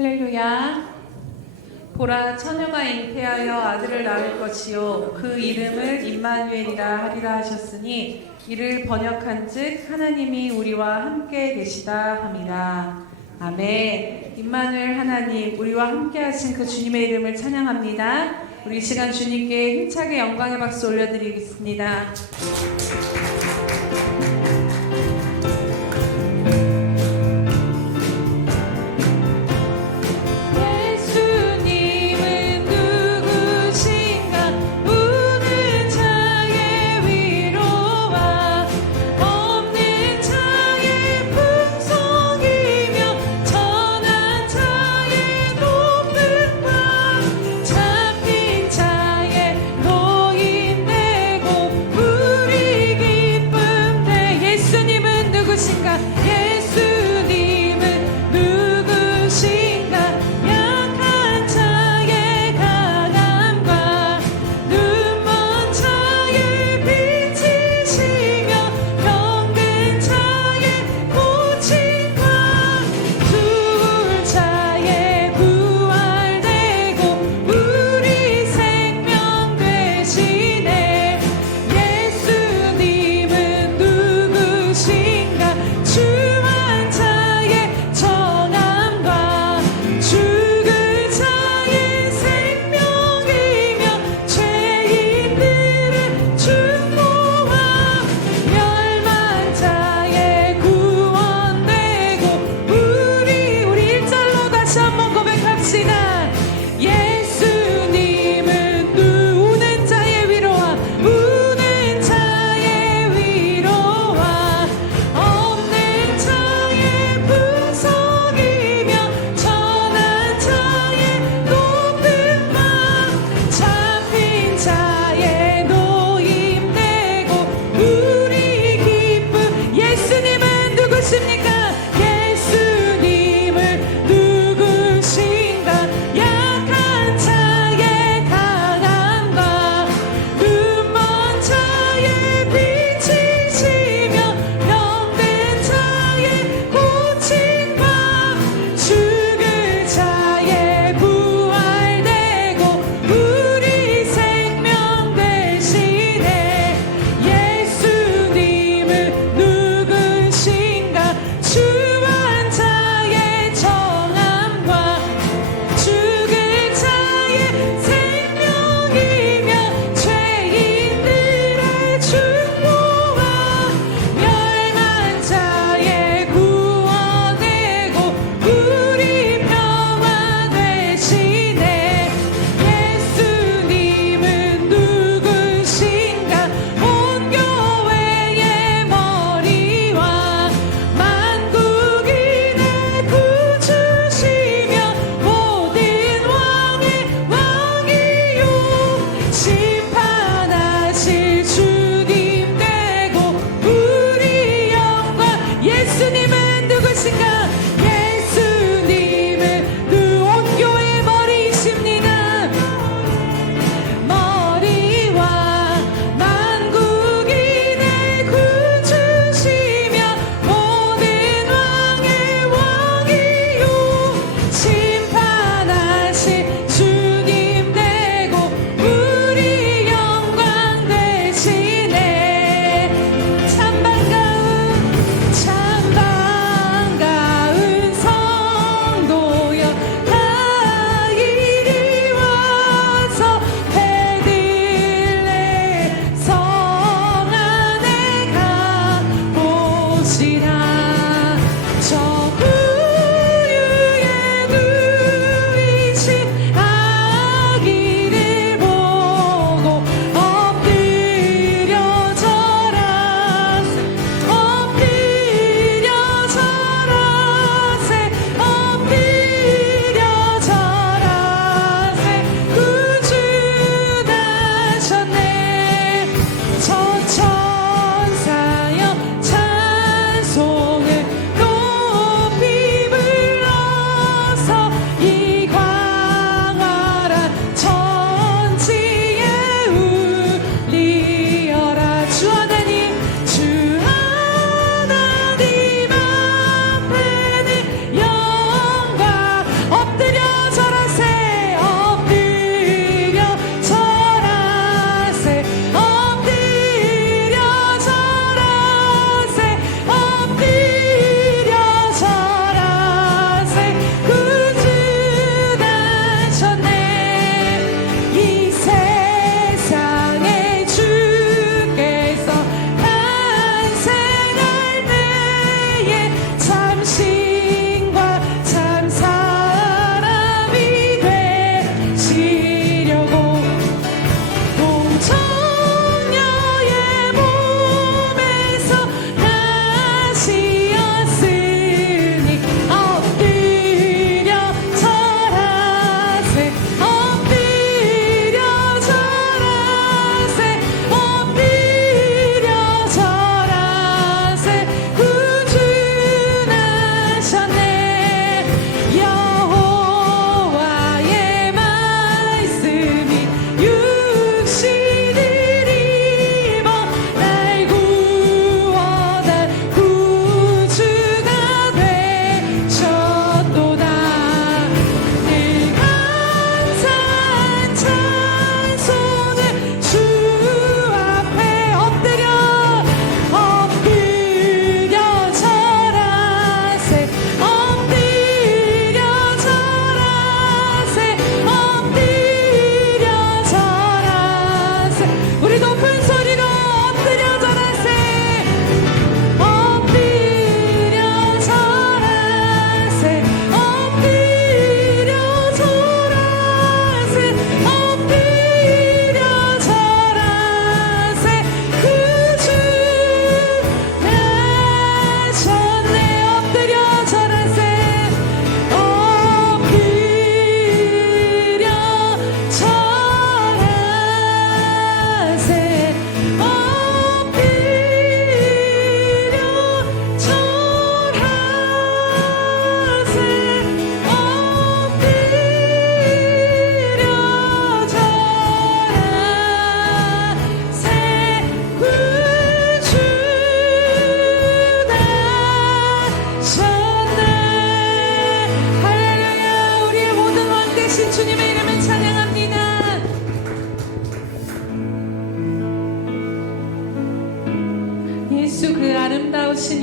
할렐루야. 보라, 처녀가 잉태하여 아들을 낳을 것이요 그 이름을 임마누엘이라 하리라 하셨으니 이를 번역한즉 하나님이 우리와 함께 계시다 함이라. 아멘. 임마누엘 하나님, 우리와 함께 하신 그 주님의 이름을 찬양합니다. 우리 이 시간 주님께 힘차게 영광의 박수 올려드리겠습니다. 잡힌 자의 노인되고 불이 기뻐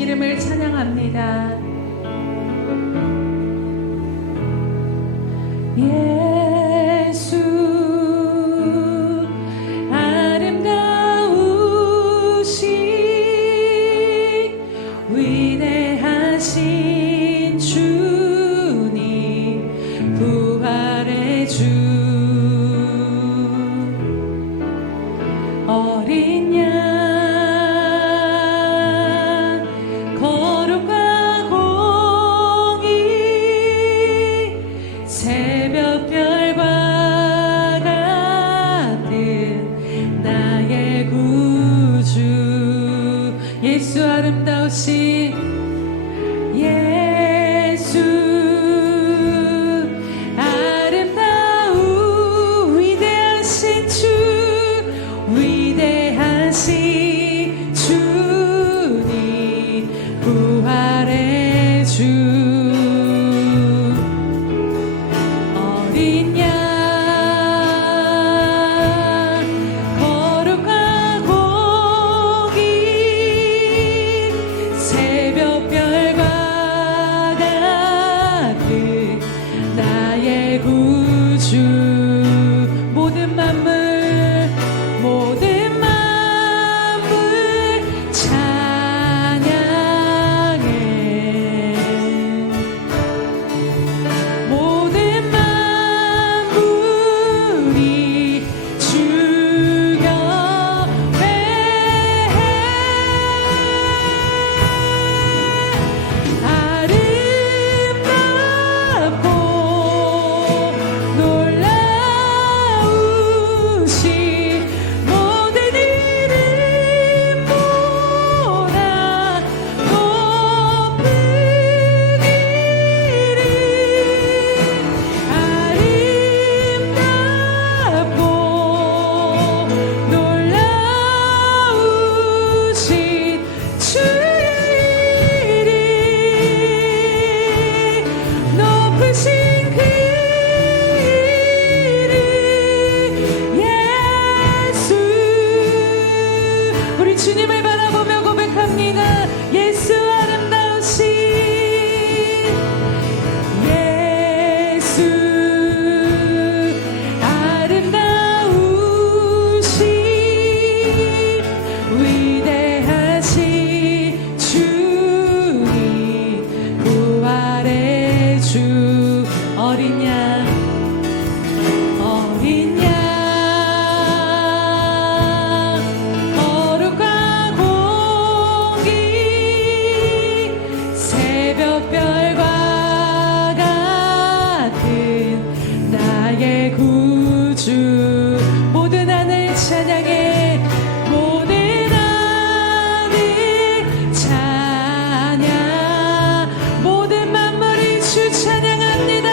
이름을 찬양합니다. 예수 아름다우신 위대하신 주님 부활의 주 어린 양 거룩과 공의 새벽별과 같은 나의 구주 예수 아름다우신 예수 아름다운 위대하신 주 위대하신 주님 부활의 주 어린 양 거룩과 공의 새벽별과 같은 나의 구주 모든 만물 찬양해 모든 만물이 주 곁에 아름답고 놀라우신 모든 이름보다 높은 이름 아름답고 놀라우신 주의 이름 높으신 그 이름 예수 우리 주님을 바라보며 고백합니다. 예수 아름다우신 예수 아름다우신 위대하신 주님 부활의 주 어린 양 거룩과 공의 새벽별과 같은 나의 구주 모든 하늘 찬양해 모든 하늘 찬양 모든 만물이 주 찬양합니다.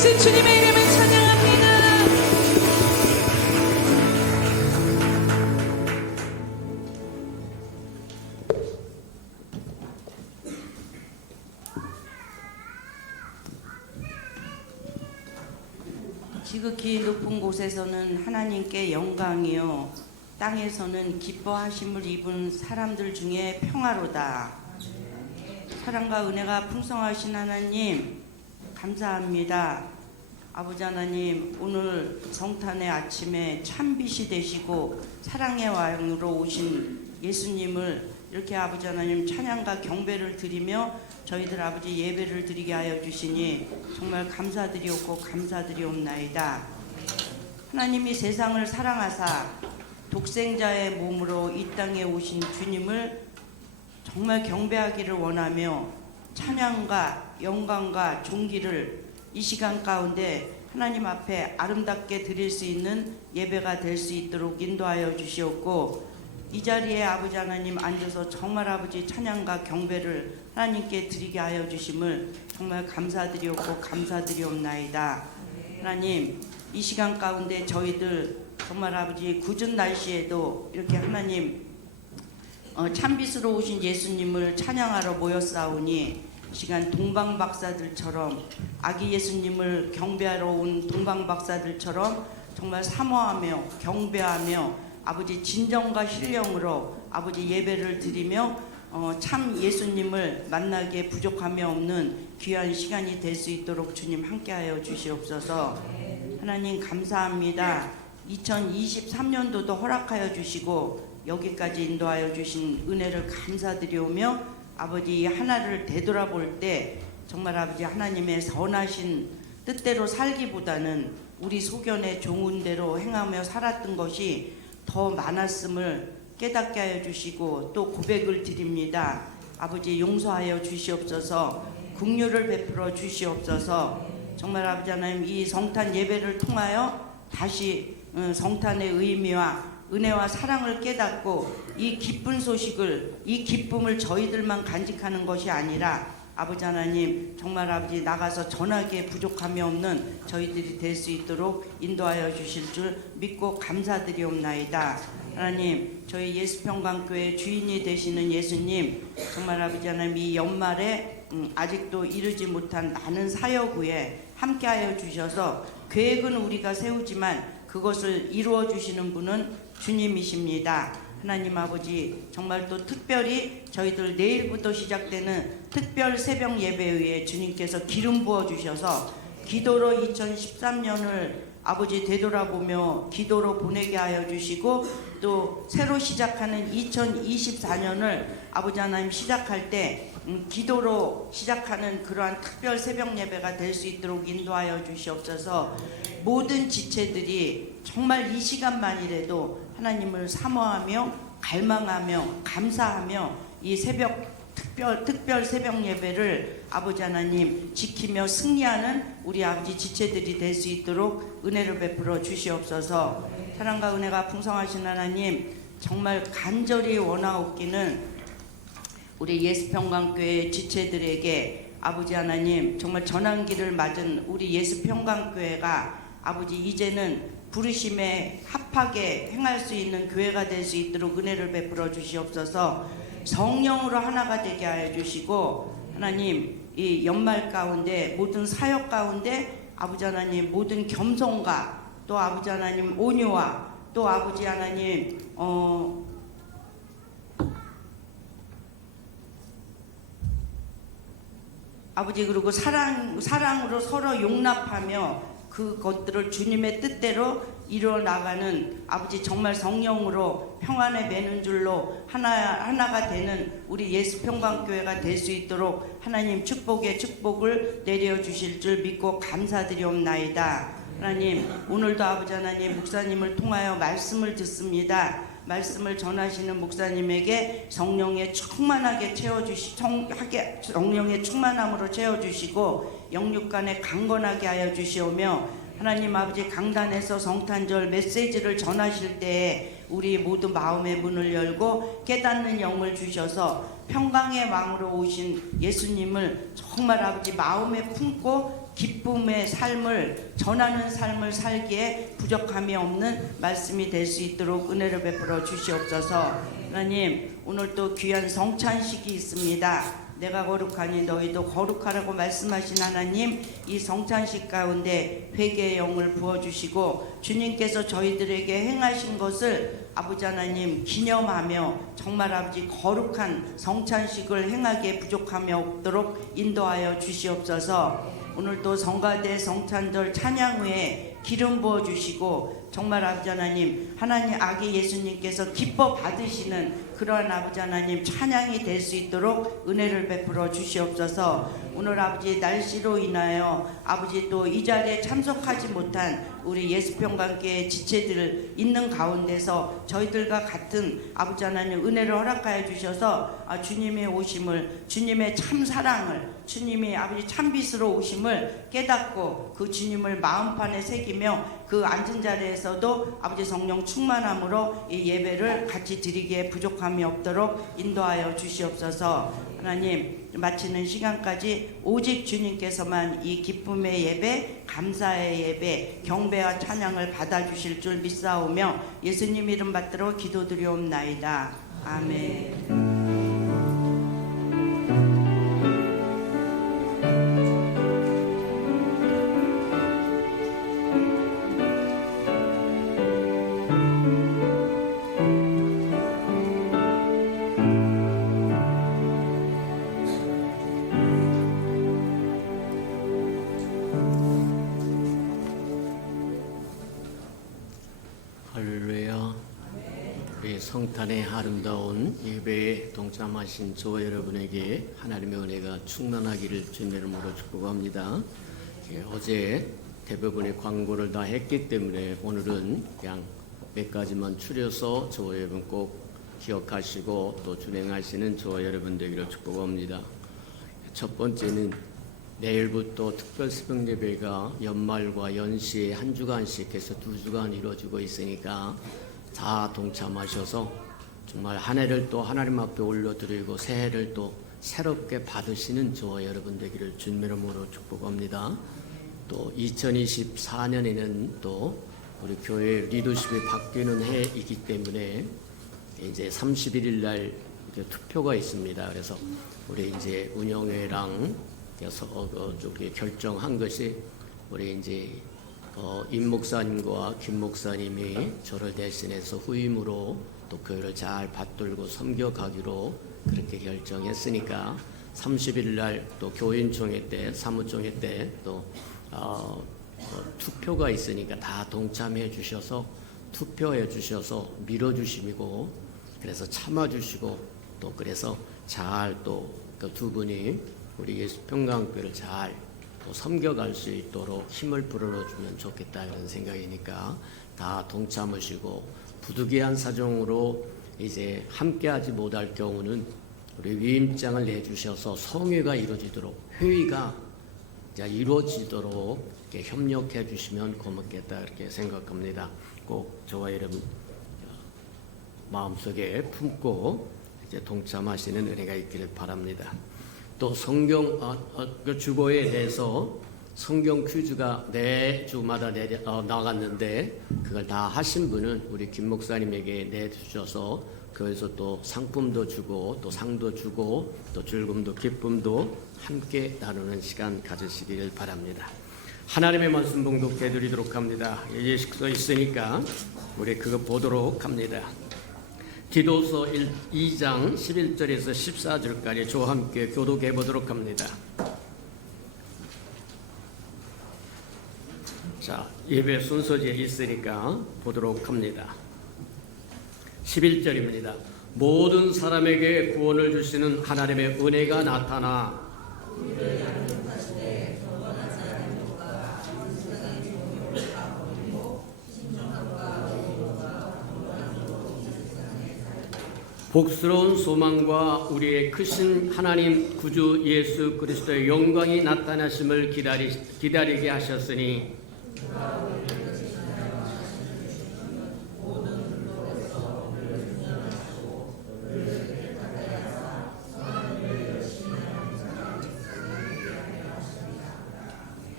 살아계신 주님의 이름을 찬양합니다. 지극히 높은 곳에서는 하나님께 영광이요 땅에서는 기뻐하심을 입은 사람들 중에 평화로다. 사랑과 은혜가 풍성하신 하나님 감사합니다. 아버지 하나님, 오늘 성탄의 아침에 참빛이 되시고 사랑의 왕으로 오신 예수님을 이렇게 아버지 하나님 찬양과 경배를 드리며 저희들 아버지 예배를 드리게 하여 주시니 정말 감사드리옵고 감사드리옵나이다. 하나님이 세상을 사랑하사 독생자의 몸으로 이 땅에 오신 주님을 정말 경배하기를 원하며 찬양과 영광과 존귀를 이 시간 가운데 하나님 앞에 아름답게 드릴 수 있는 예배가 될 수 있도록 인도하여 주시옵고, 이 자리에 아버지 하나님 앉아서 정말 아버지 찬양과 경배를 하나님께 드리게 하여 주심을 정말 감사드리옵고 감사드리옵나이다. 하나님, 이 시간 가운데 저희들 정말 아버지 굳은 날씨에도 이렇게 하나님 참빛으로 오신 예수님을 찬양하러 모였사오니 시간 동방박사들처럼 아기 예수님을 경배하러 온 동방박사들처럼 정말 사모하며 경배하며 아버지 진정과 신령으로 아버지 예배를 드리며 참 예수님을 만나기에 부족함이 없는 귀한 시간이 될 수 있도록 주님 함께하여 주시옵소서. 하나님 감사합니다. 2023년도도 허락하여 주시고 여기까지 인도하여 주신 은혜를 감사드리오며 아버지 하나를 되돌아볼 때 정말 아버지 하나님의 선하신 뜻대로 살기보다는 우리 소견에 좋은 대로 행하며 살았던 것이 더 많았음을 깨닫게 하여 주시고 또 고백을 드립니다. 아버지 용서하여 주시옵소서. 긍휼을 베풀어 주시옵소서. 정말 아버지 하나님, 이 성탄 예배를 통하여 다시 성탄의 의미와 은혜와 사랑을 깨닫고 이 기쁜 소식을, 이 기쁨을 저희들만 간직하는 것이 아니라 아버지 하나님 정말 아버지 나가서 전하기에 부족함이 없는 저희들이 될 수 있도록 인도하여 주실 줄 믿고 감사드리옵나이다. 하나님, 저희 예수평강교회 주인이 되시는 예수님, 정말 아버지 하나님 이 연말에 아직도 이루지 못한 많은 사역 후에 함께하여 주셔서 계획은 우리가 세우지만 그것을 이루어 주시는 분은 주님이십니다. 하나님 아버지, 정말 또 특별히 저희들 내일부터 시작되는 특별 새벽 예배에 주님께서 기름 부어 주셔서 기도로 2013년을 아버지 되돌아보며 기도로 보내게 하여 주시고 또 새로 시작하는 2024년을 아버지 하나님 시작할 때 기도로 시작하는 그러한 특별 새벽 예배가 될 수 있도록 인도하여 주시옵소서. 모든 지체들이 정말 이 시간만이라도 하나님을 사모하며 갈망하며 감사하며 이 새벽 특별 새벽 예배를 아버지 하나님 지키며 승리하는 우리 아버지 지체들이 될 수 있도록 은혜를 베풀어 주시옵소서. 사랑과 은혜가 풍성하신 하나님, 정말 간절히 원하옵기는 우리 예수평강교회 지체들에게 아버지 하나님 정말 전환기를 맞은 우리 예수평강교회가 아버지 이제는 부르심에 합하게 행할 수 있는 교회가 될 수 있도록 은혜를 베풀어 주시옵소서. 성령으로 하나가 되게 하여 주시고 하나님 이 연말 가운데 모든 사역 가운데 아버지 하나님 모든 겸손과 또 아버지 하나님 온유와 또 아버지 하나님 아버지 그리고 사랑으로 서로 용납하며 그것들을 주님의 뜻대로 이루어 나가는 아버지 정말 성령으로 평안에 매는 줄로 하나가 되는 우리 예수평강교회가 될 수 있도록 하나님 축복의 축복을 내려주실 줄 믿고 감사드리옵나이다. 하나님 오늘도 아버지 하나님 목사님을 통하여 말씀을 듣습니다. 말씀을 전하시는 목사님에게 성령의 충만하게 성령의 충만함으로 채워주시고 영육간에 강건하게 하여 주시오며 하나님 아버지 강단에서 성탄절 메시지를 전하실 때에 우리 모두 마음의 문을 열고 깨닫는 영을 주셔서 평강의 왕으로 오신 예수님을 정말 아버지 마음에 품고 기쁨의 삶을 전하는 삶을 살기에 부족함이 없는 말씀이 될 수 있도록 은혜를 베풀어 주시옵소서. 하나님, 오늘 또 귀한 성찬식이 있습니다. 내가 거룩하니 너희도 거룩하라고 말씀하신 하나님, 이 성찬식 가운데 회개의 영을 부어주시고 주님께서 저희들에게 행하신 것을 아버지 하나님 기념하며 정말 아버지 거룩한 성찬식을 행하기에 부족함이 없도록 인도하여 주시옵소서. 오늘도 성가대 성찬절 찬양 후에 기름 부어주시고 정말 아버지 하나님, 하나님 아기 예수님께서 기뻐 받으시는 그러한 아버지 하나님 찬양이 될 수 있도록 은혜를 베풀어 주시옵소서. 오늘 아버지 날씨로 인하여 아버지 또 이 자리에 참석하지 못한 우리 예수평강교회 지체들 있는 가운데서 저희들과 같은 아버지 하나님 은혜를 허락하여 주셔서 주님의 오심을, 주님의 참 사랑을, 주님이 아버지 참빛으로 오심을 깨닫고 그 주님을 마음판에 새기며 그 앉은 자리에서도 아버지 성령 충만함으로 이 예배를 같이 드리기에 부족함이 없도록 인도하여 주시옵소서. 하나님, 마치는 시간까지 오직 주님께서만 이 기쁨의 예배, 감사의 예배, 경배와 찬양을 받아주실 줄 믿사오며 예수님 이름 받들어 기도드리옵나이다. 아멘. 할렐루야. 우리 성탄의 아름다운 예배에 동참하신 저 여러분에게 하나님의 은혜가 충만하기를 주님의 이름으로 축복합니다. 어제 대부분의 광고를 다 했기 때문에 오늘은 그냥 몇 가지만 추려서 저 여러분 꼭 기억하시고 또 준행하시는 저 여러분 되기를 축복합니다. 첫 번째는 내일부터 특별 새벽 예배가 연말과 연시에 한 주간씩 해서 2주간 이루어지고 있으니까 다 동참하셔서 정말 한 해를 또 하나님 앞에 올려드리고 새해를 또 새롭게 받으시는 저와 여러분 되기를 주님의 이름으로 축복합니다. 또 2024년에는 또 우리 교회 리더십이 바뀌는 해이기 때문에 이제 31일 날 이제 투표가 있습니다. 그래서 우리 이제 운영회랑 저기 결정한 것이 우리 이제 임 목사님과 김 목사님이 저를 대신해서 후임으로 또 교회를 잘 받들고 섬겨가기로 그렇게 결정했으니까 30일 날 또 교인총회 때, 사무총회 때 또 투표가 있으니까 다 동참해 주셔서 투표해 주셔서 밀어주시고 그래서 참아주시고 또 그래서 잘 또 그 두 분이 우리 예수평강교회를 잘 섬겨갈 수 있도록 힘을 불어넣어주면 좋겠다 이런 생각이니까 다 동참하시고 부득이한 사정으로 이제 함께하지 못할 경우는 우리 위임장을 내주셔서 성회가 이루어지도록 회의가 이루어지도록 이렇게 협력해 주시면 고맙겠다 이렇게 생각합니다. 꼭 저와 여러분 마음속에 품고 이제 동참하시는 은혜가 있기를 바랍니다. 또 성경 그 주보에 대해서 성경 퀴즈가 매주마다 나갔는데 그걸 다 하신 분은 우리 김 목사님에게 내주셔서 그래서 또 상품도 주고 또 상도 주고 또 즐거움도 기쁨도 함께 나누는 시간 가지시기를 바랍니다. 하나님의 말씀 봉독해 드리도록 합니다. 예식서 있으니까 우리 그거 보도록 합니다. 디도서 2장 11절에서 14절까지 저와 함께 교독해 보도록 합니다. 자, 예배 순서지에 있으니까 보도록 합니다. 11절입니다. 모든 사람에게 구원을 주시는 하나님의 은혜가 나타나 복스러운 소망과 우리의 크신 하나님 구주 예수 그리스도의 영광이 나타나심을 기다리게 하셨으니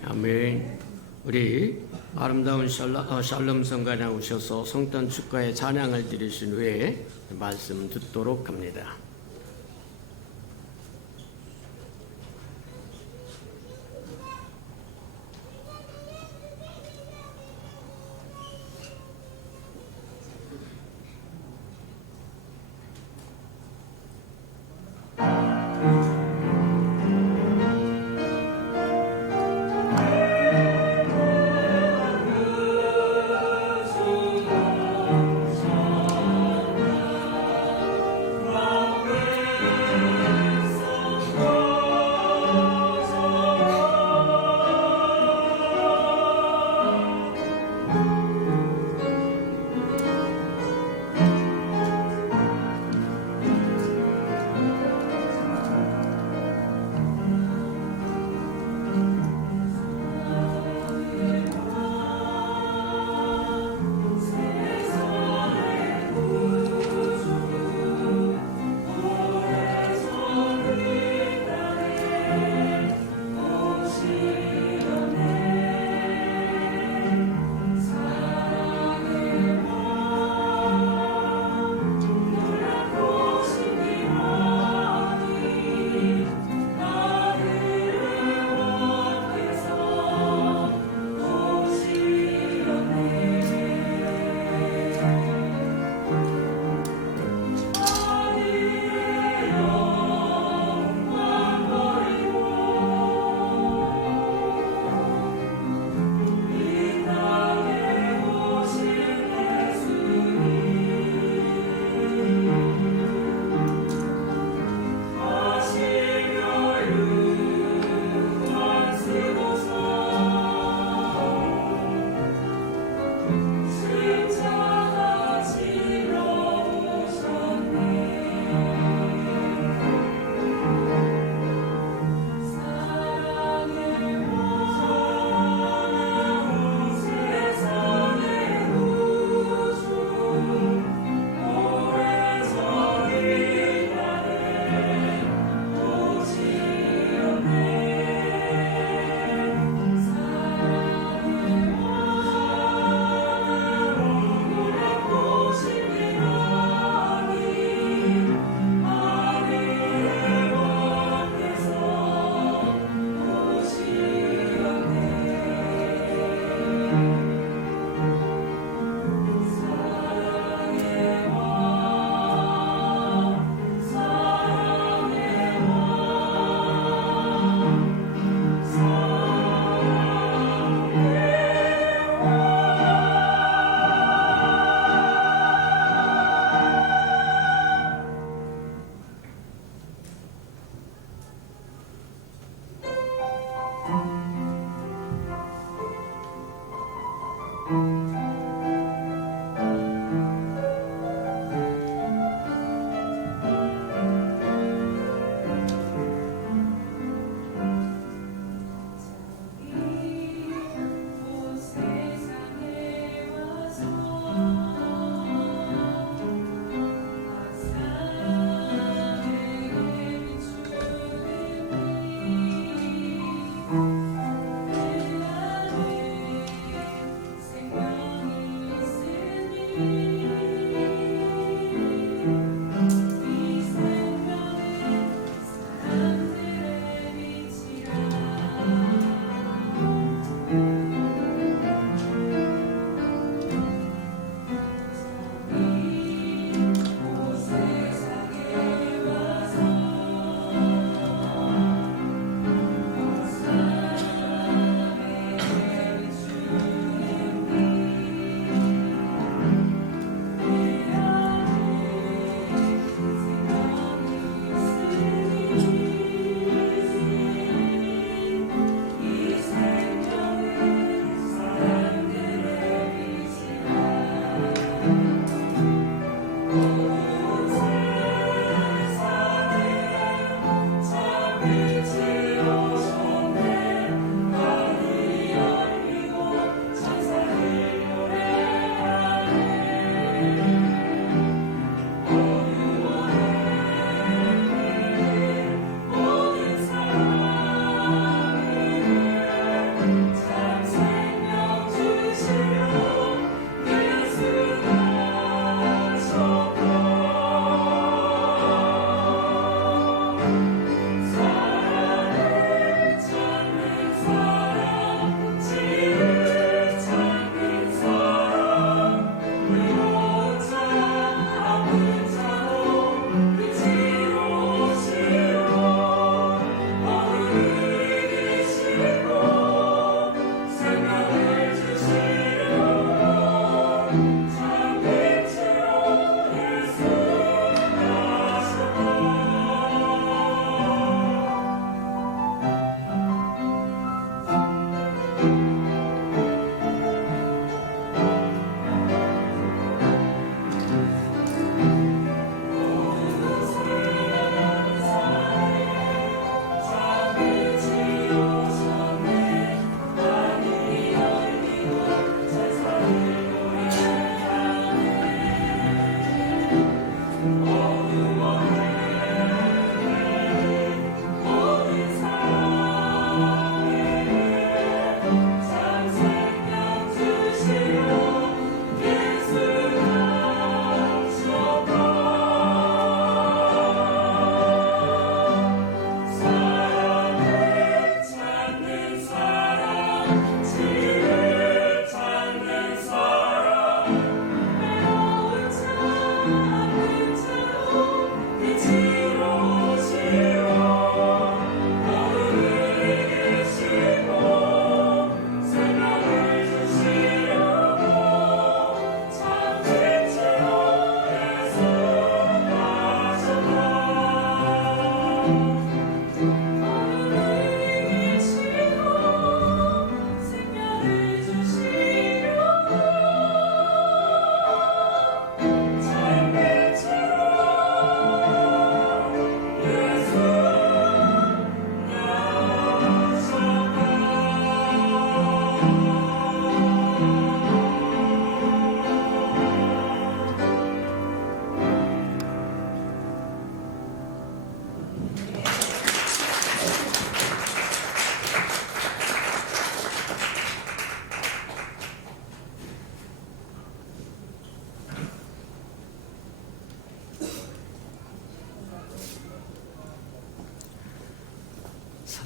아멘. 우리 아름다운 샬롬 성관에 오셔서 성탄 축가의 찬양을 드리신 후에 말씀 듣도록 합니다. Love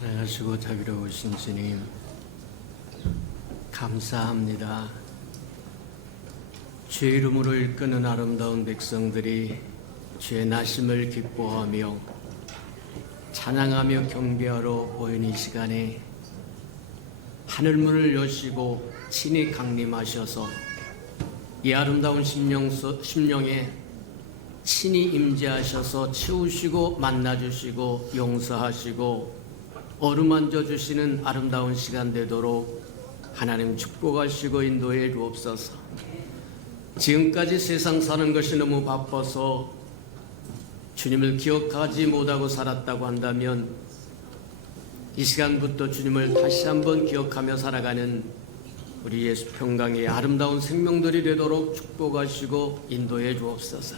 사랑하시고 자비로우신 주님, 감사합니다. 주의 이름으로 일끄는 아름다운 백성들이 주의 나심을 기뻐하며 찬양하며 경배하러 모인 이 시간에 하늘문을 여시고 친히 강림하셔서 이 아름다운 심령에 친히 임재하셔서 채우시고 만나주시고 용서하시고 어루만져 주시는 아름다운 시간 되도록 하나님 축복하시고 인도해 주옵소서. 지금까지 세상 사는 것이 너무 바빠서 주님을 기억하지 못하고 살았다고 한다면 이 시간부터 주님을 다시 한번 기억하며 살아가는 우리 예수 평강의 아름다운 생명들이 되도록 축복하시고 인도해 주옵소서.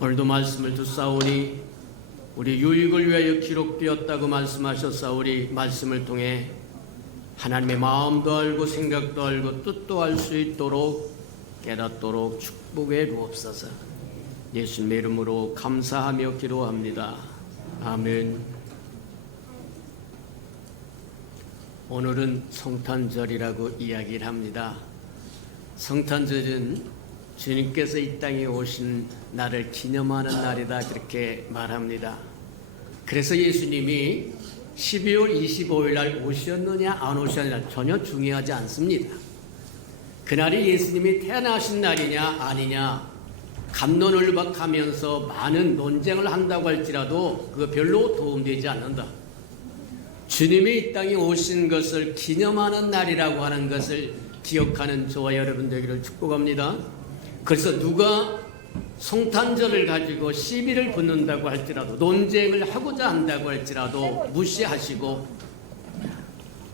오늘도 말씀을 듣사오니 우리 유익을 위하여 기록되었다고 말씀하셨사오니 말씀을 통해 하나님의 마음도 알고 생각도 알고 뜻도 알 수 있도록 깨닫도록 축복해 주옵소서. 예수님의 이름으로 감사하며 기도합니다. 아멘. 오늘은 성탄절이라고 이야기를 합니다. 성탄절은 주님께서 이 땅에 오신 날을 기념하는 날이다, 그렇게 말합니다. 그래서 예수님이 12월 25일 날 오셨느냐 안 오셨느냐 전혀 중요하지 않습니다. 그날이 예수님이 태어나신 날이냐 아니냐 갑론을박하면서 많은 논쟁을 한다고 할지라도 그거 별로 도움되지 않는다. 주님이 이 땅에 오신 것을 기념하는 날이라고 하는 것을 기억하는 저와 여러분 되기를 축복합니다. 그래서 누가 성탄절을 가지고 시비를 붙는다고 할지라도 논쟁을 하고자 한다고 할지라도 무시하시고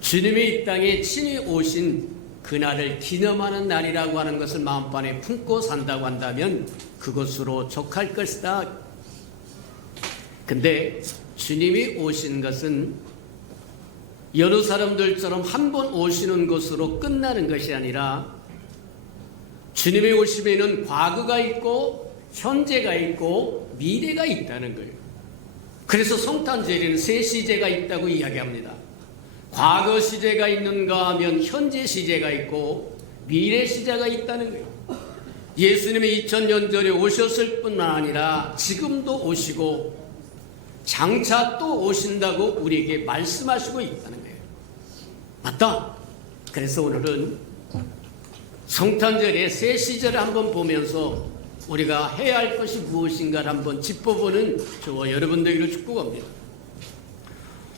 주님이 이 땅에 친히 오신 그날을 기념하는 날이라고 하는 것을 마음판에 품고 산다고 한다면 그것으로 족할 것이다. 근데 주님이 오신 것은 여러 사람들처럼 한 번 오시는 것으로 끝나는 것이 아니라 주님의 오심에는 과거가 있고 현재가 있고 미래가 있다는 거예요. 그래서 성탄절에는 세 시제가 있다고 이야기합니다. 과거 시제가 있는가 하면 현재 시제가 있고 미래 시제가 있다는 거예요. 예수님이 2000년 전에 오셨을 뿐만 아니라 지금도 오시고 장차 또 오신다고 우리에게 말씀하시고 있다는 거예요. 맞다. 그래서 오늘은 성탄절의 세 시절을 한번 보면서 우리가 해야 할 것이 무엇인가를 한번 짚어보는 저와 여러분들에게 축복합니다.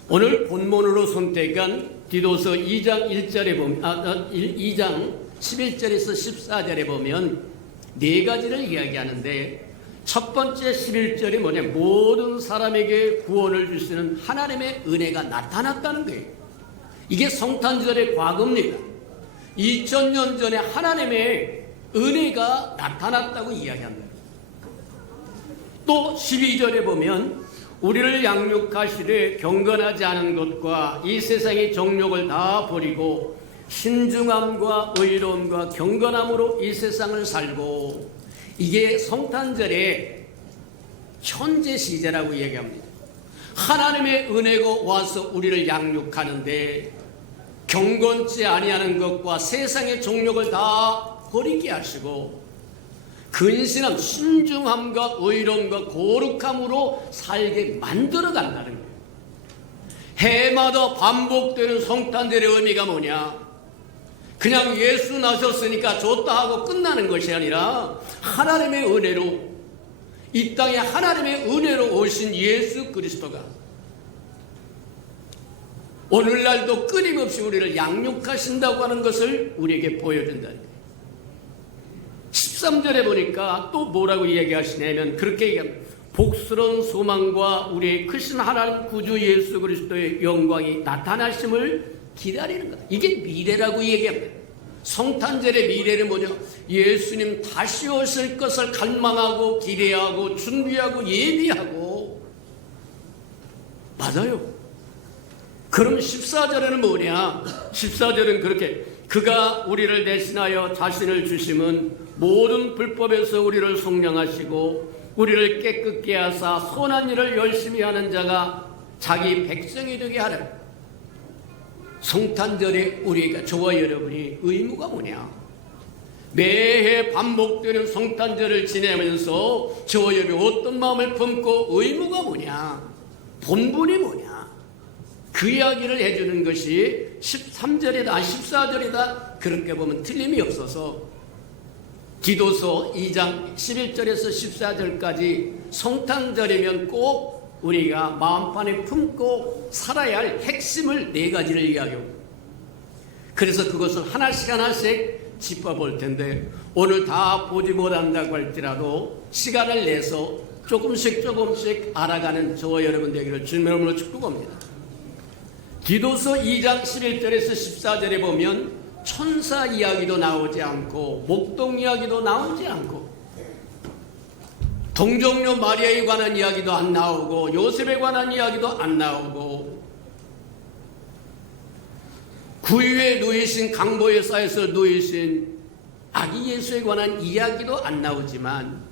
오늘 본문으로 선택한 디도서 2장 1절에 보면 2장 11절에서 14절에 보면 네 가지를 이야기하는데 첫 번째 11절이 뭐냐? 모든 사람에게 구원을 주시는 하나님의 은혜가 나타났다는 거예요. 이게 성탄절의 과거입니다. 2000년 전에 하나님의 은혜가 나타났다고 이야기합니다. 또 12절에 보면 우리를 양육하시되 경건하지 않은 것과 이 세상의 정욕을 다 버리고 신중함과 의로움과 경건함으로 이 세상을 살고, 이게 성탄절의 현재 시제라고 얘기합니다. 하나님의 은혜가 와서 우리를 양육하는데 경건치 아니하는 것과 세상의 정욕을 다 버리게 하시고 근신함, 신중함과 의로움과 거룩함으로 살게 만들어 간다는 거예요. 해마다 반복되는 성탄절의 의미가 뭐냐? 그냥 예수 나셨으니까 좋다 하고 끝나는 것이 아니라 하나님의 은혜로, 이 땅에 하나님의 은혜로 오신 예수 그리스도가 오늘날도 끊임없이 우리를 양육하신다고 하는 것을 우리에게 보여준다. 13절에 보니까 또 뭐라고 얘기하시냐면 그렇게 얘기합니다. 복스러운 소망과 우리의 크신 하나님 구주 예수 그리스도의 영광이 나타나심을 기다리는 것. 이게 미래라고 얘기합니다. 성탄절의 미래는 뭐냐? 예수님 다시 오실 것을 갈망하고 기대하고 준비하고 예비하고. 맞아요. 그럼 14절에는 뭐냐? 14절은 그렇게 그가 우리를 대신하여 자신을 주심은 모든 불법에서 우리를 속량하시고 우리를 깨끗게 하사 선한 일을 열심히 하는 자가 자기 백성이 되게 하라. 성탄절에 우리가 저와 여러분이 의무가 뭐냐? 매해 반복되는 성탄절을 지내면서 저와 여러분이 어떤 마음을 품고 의무가 뭐냐? 본분이 뭐냐? 그 이야기를 해주는 것이 13절이다 14절이다 그렇게 보면 틀림이 없어서 디도서 2장 11절에서 14절까지 성탄절이면 꼭 우리가 마음판에 품고 살아야 할 핵심을 4가지를 이야기하고, 그래서 그것을 하나씩 하나씩 짚어볼 텐데 오늘 다 보지 못한다고 할지라도 시간을 내서 조금씩 알아가는 저와 여러분 되기를 주님의 이름으로 축복합니다. 디도서 2장 11절에서 14절에 보면 천사 이야기도 나오지 않고 목동 이야기도 나오지 않고 동정녀 마리아에 관한 이야기도 안 나오고 요셉에 관한 이야기도 안 나오고 구유에 누이신 강보에 쌓여서 누이신 아기 예수에 관한 이야기도 안 나오지만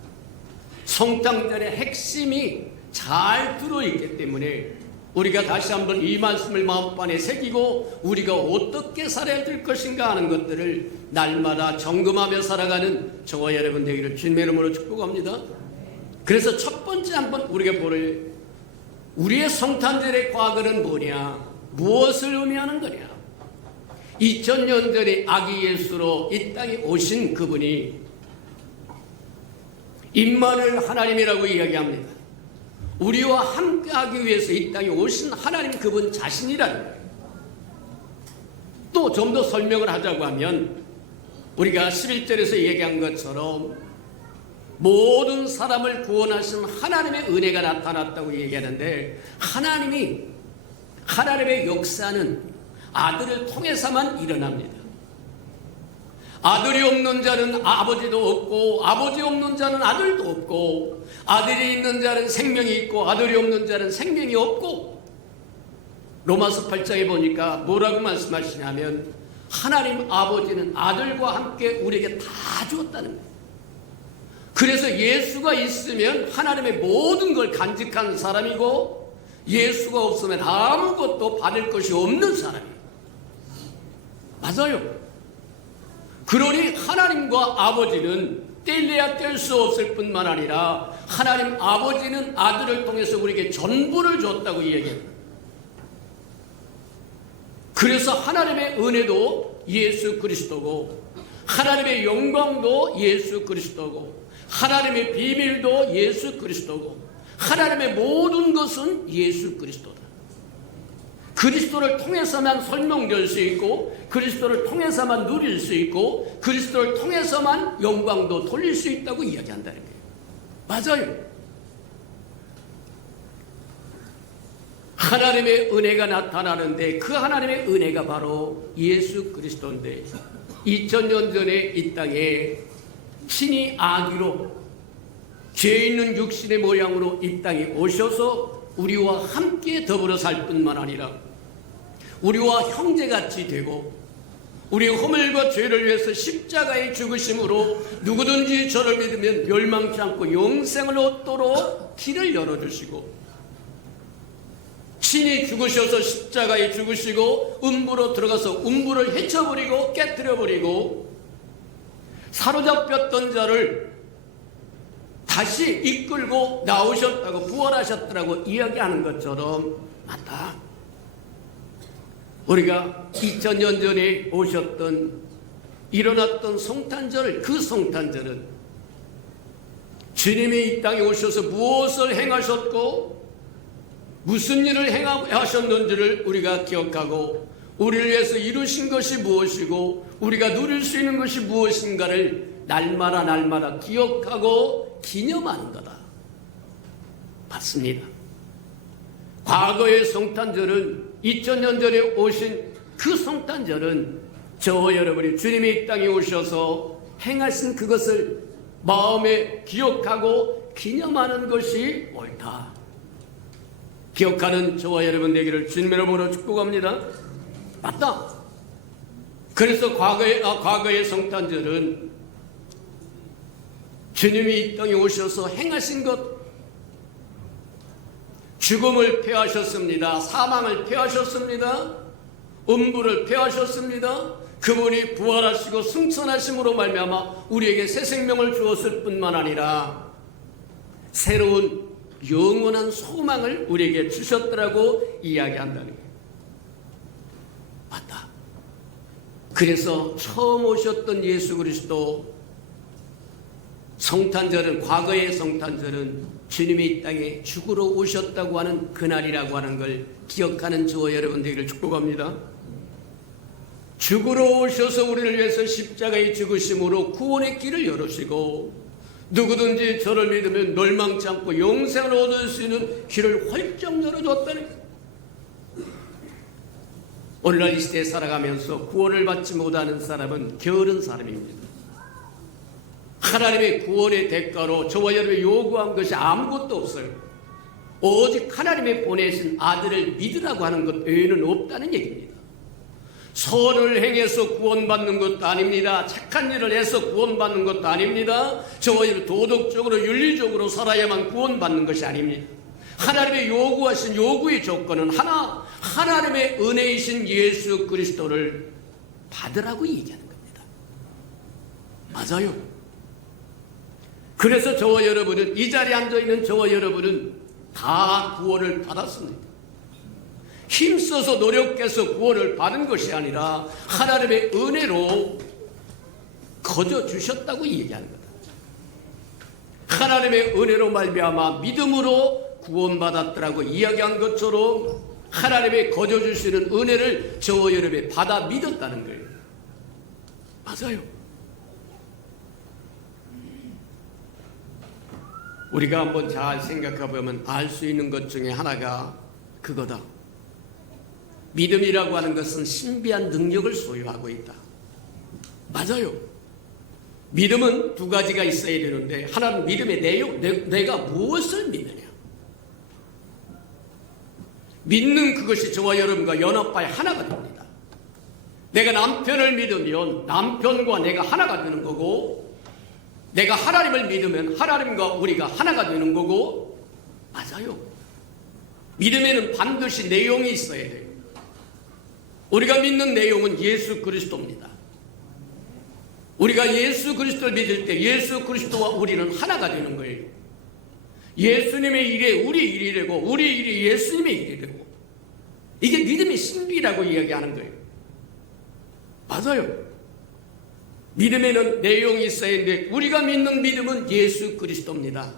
성탄절의 핵심이 잘 들어있기 때문에 우리가 다시 한번 이 말씀을 마음판에 새기고 우리가 어떻게 살아야 될 것인가 하는 것들을 날마다 점검하며 살아가는 저와 여러분 되기를 주님의 이름으로 축복합니다. 그래서 첫 번째 한번 우리가 볼 우리의 성탄절의 과거는 뭐냐? 무엇을 의미하는 거냐? 2000년 전에 아기 예수로 이 땅에 오신 그분이 임마누엘 하나님이라고 이야기합니다. 우리와 함께하기 위해서 이 땅에 오신 하나님 그분 자신이라는 거예요. 또 좀 더 설명을 하자고 하면 우리가 11절에서 얘기한 것처럼 모든 사람을 구원하신 하나님의 은혜가 나타났다고 얘기하는데 하나님의 역사는 아들을 통해서만 일어납니다. 아들이 없는 자는 아버지도 없고 아버지 없는 자는 아들도 없고 아들이 있는 자는 생명이 있고 아들이 없는 자는 생명이 없고 로마서 8장에 보니까 뭐라고 말씀하시냐면 하나님 아버지는 아들과 함께 우리에게 다 주었다는 거예요. 그래서 예수가 있으면 하나님의 모든 걸 간직한 사람이고 예수가 없으면 아무것도 받을 것이 없는 사람이에요. 맞아요. 그러니 하나님과 아버지는 뗄래야 뗄 수 없을 뿐만 아니라 하나님 아버지는 아들을 통해서 우리에게 전부를 줬다고 이야기합니다. 그래서 하나님의 은혜도 예수 그리스도고 하나님의 영광도 예수 그리스도고 하나님의 비밀도 예수 그리스도고 하나님의 모든 것은 예수 그리스도다. 그리스도를 통해서만 설명될 수 있고 그리스도를 통해서만 누릴 수 있고 그리스도를 통해서만 영광도 돌릴 수 있다고 이야기한다는 거예요. 맞아요. 하나님의 은혜가 나타나는데 그 하나님의 은혜가 바로 예수 그리스도인데 2000년 전에 이 땅에 신이 아기로 죄 있는 육신의 모양으로 이 땅에 오셔서 우리와 함께 더불어 살 뿐만 아니라 우리와 형제같이 되고 우리의 허물과 죄를 위해서 십자가의 죽으심으로 누구든지 저를 믿으면 멸망치 않고 영생을 얻도록 길을 열어주시고 신이 죽으셔서 십자가에 죽으시고 음부로 들어가서 음부를 헤쳐버리고 깨뜨려버리고 사로잡혔던 자를 다시 이끌고 나오셨다고 부활하셨다고 이야기하는 것처럼 맞다. 우리가 2000년 전에 오셨던 일어났던 성탄절, 그 성탄절은 주님이 이 땅에 오셔서 무엇을 행하셨고 무슨 일을 행하셨는지를 우리가 기억하고 우리를 위해서 이루신 것이 무엇이고 우리가 누릴 수 있는 것이 무엇인가를 날마다 기억하고 기념하는 거다. 맞습니다. 과거의 성탄절은 2000년 전에 오신 그 성탄절은 저와 여러분이 주님이 이 땅에 오셔서 행하신 그것을 마음에 기억하고 기념하는 것이 옳다. 기억하는 저와 여러분 되기를 주님의 이름으로 축복합니다. 맞다. 그래서 과거의 성탄절은 주님이 이 땅에 오셔서 행하신 것, 죽음을 패하셨습니다. 사망을 패하셨습니다. 음부를 패하셨습니다. 그분이 부활하시고 승천하심으로 말미암아 우리에게 새 생명을 주었을 뿐만 아니라 새로운 영원한 소망을 우리에게 주셨더라고 이야기한다는 거예요. 맞다. 그래서 처음 오셨던 예수 그리스도 성탄절은, 과거의 성탄절은 주님이 이 땅에 죽으러 오셨다고 하는 그날이라고 하는 걸 기억하는 저와 여러분 되기를 축복합니다. 죽으러 오셔서 우리를 위해서 십자가에 죽으심으로 구원의 길을 열으시고 누구든지 저를 믿으면 멸망치 않고 영생을 얻을 수 있는 길을 활짝 열어줬다는 거예요. 오늘날 이 시대에 살아가면서 구원을 받지 못하는 사람은 게으른 사람입니다. 하나님의 구원의 대가로 저와 여러분이 요구한 것이 아무것도 없어요. 오직 하나님의 보내신 아들을 믿으라고 하는 것 외에는 없다는 얘기입니다. 선을 행해서 구원받는 것도 아닙니다. 착한 일을 해서 구원받는 것도 아닙니다. 저와 여러분 도덕적으로 윤리적으로 살아야만 구원받는 것이 아닙니다. 하나님의 요구하신 요구의 조건은 하나, 하나님의 은혜이신 예수 그리스도를 받으라고 얘기하는 겁니다. 맞아요. 그래서 저와 여러분은, 이 자리에 앉아있는 저와 여러분은 다 구원을 받았습니다. 힘써서 노력해서 구원을 받은 것이 아니라 하나님의 은혜로 거저 주셨다고 얘기하는 거다. 하나님의 은혜로 말미암아 믿음으로 구원받았더라고 이야기한 것처럼 하나님의 거저 주시는 은혜를 저와 여러분이 받아 믿었다는 거예요. 맞아요. 우리가 한번 잘 생각해보면 알 수 있는 것 중에 하나가 그거다. 믿음이라고 하는 것은 신비한 능력을 소유하고 있다. 맞아요. 믿음은 두 가지가 있어야 되는데, 하나는 믿음의 내용, 내가 무엇을 믿느냐. 믿는 그것이 저와 여러분과 연합하여 하나가 됩니다. 내가 남편을 믿으면 남편과 내가 하나가 되는 거고, 내가 하나님을 믿으면 하나님과 우리가 하나가 되는 거고. 맞아요. 믿음에는 반드시 내용이 있어야 돼요. 우리가 믿는 내용은 예수 그리스도입니다. 우리가 예수 그리스도를 믿을 때 예수 그리스도와 우리는 하나가 되는 거예요. 예수님의 일에 우리 일이 되고 우리 일이 예수님의 일이 되고, 이게 믿음의 신비라고 이야기하는 거예요. 맞아요. 믿음에는 내용이 있어야 하는데 우리가 믿는 믿음은 예수 그리스도입니다.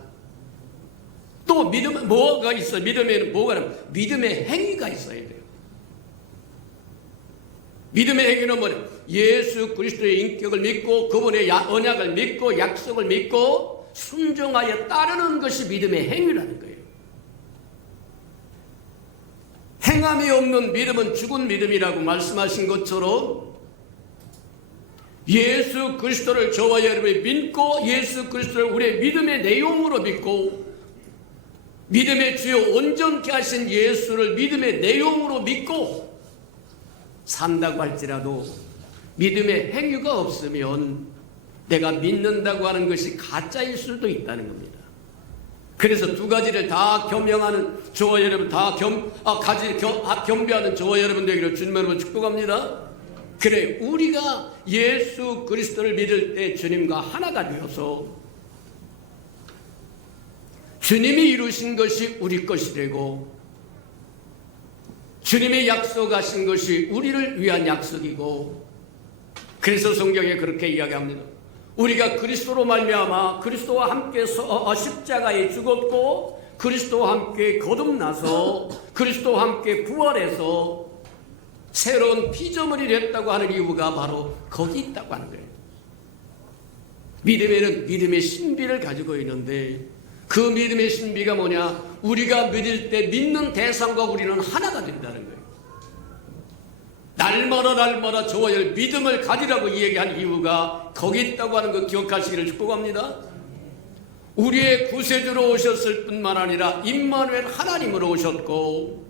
또 믿음은 뭐가 있어요? 믿음에는 뭐가 있어요? 믿음의 행위가 있어야 돼요. 믿음의 행위는 뭐냐? 예수 그리스도의 인격을 믿고 그분의 언약을 믿고 약속을 믿고 순종하여 따르는 것이 믿음의 행위라는 거예요. 행함이 없는 믿음은 죽은 믿음이라고 말씀하신 것처럼 예수 그리스도를 저와 여러분이 믿고 예수 그리스도를 우리의 믿음의 내용으로 믿고 믿음의 주요 온전케 하신 예수를 믿음의 내용으로 믿고 산다고 할지라도 믿음의 행위가 없으면 내가 믿는다고 하는 것이 가짜일 수도 있다는 겁니다. 그래서 두 가지를 다 겸용하는 저와 여러분, 다 겸비하는 저와 여러분 되기를 주님으로 축복합니다. 그래, 우리가 예수 그리스도를 믿을 때 주님과 하나가 되어서 주님이 이루신 것이 우리 것이 되고 주님이 약속하신 것이 우리를 위한 약속이고, 그래서 성경에 그렇게 이야기합니다. 우리가 그리스도로 말미암아 그리스도와 함께 십자가에 죽었고 그리스도와 함께 거듭나서 그리스도와 함께 부활해서 새로운 피조물이 됐다고 하는 이유가 바로 거기 있다고 하는 거예요. 믿음에는 믿음의 신비를 가지고 있는데 그 믿음의 신비가 뭐냐? 우리가 믿을 때 믿는 대상과 우리는 하나가 된다는 거예요. 날마다 저와 여러분 믿음을 가지라고 이야기한 이유가 거기 있다고 하는 거 기억하시기를 축복합니다. 우리의 구세주로 오셨을 뿐만 아니라 임마누엘 하나님으로 오셨고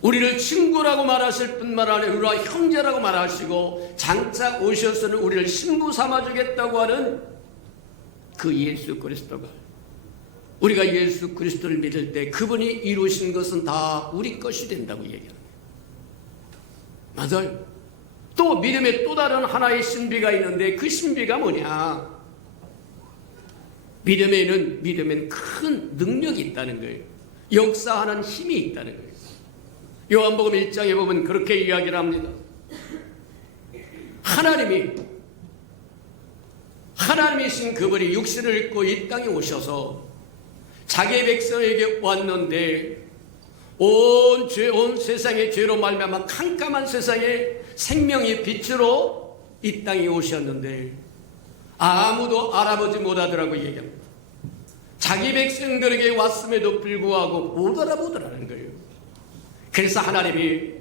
우리를 친구라고 말하실 뿐만 아니라 우리와 형제라고 말하시고 장차 오셔서는 우리를 신부 삼아주겠다고 하는 그 예수 그리스도가 우리가 예수 그리스도를 믿을 때 그분이 이루신 것은 다 우리 것이 된다고 얘기합니다. 맞아요. 또 믿음에 또 다른 하나의 신비가 있는데 그 신비가 뭐냐? 믿음엔 큰 능력이 있다는 거예요. 역사하는 힘이 있다는 거예요. 요한복음 1장에 보면 그렇게 이야기를 합니다. 하나님이신 그분이 육신을 입고 이 땅에 오셔서 자기의 백성에게 왔는데 온 세상의 죄로 말미암아 캄캄한 세상에 생명의 빛으로 이 땅에 오셨는데 아무도 알아보지 못하더라고 얘기합니다. 자기 백성들에게 왔음에도 불구하고 못 알아보더라는 거예요. 그래서 하나님이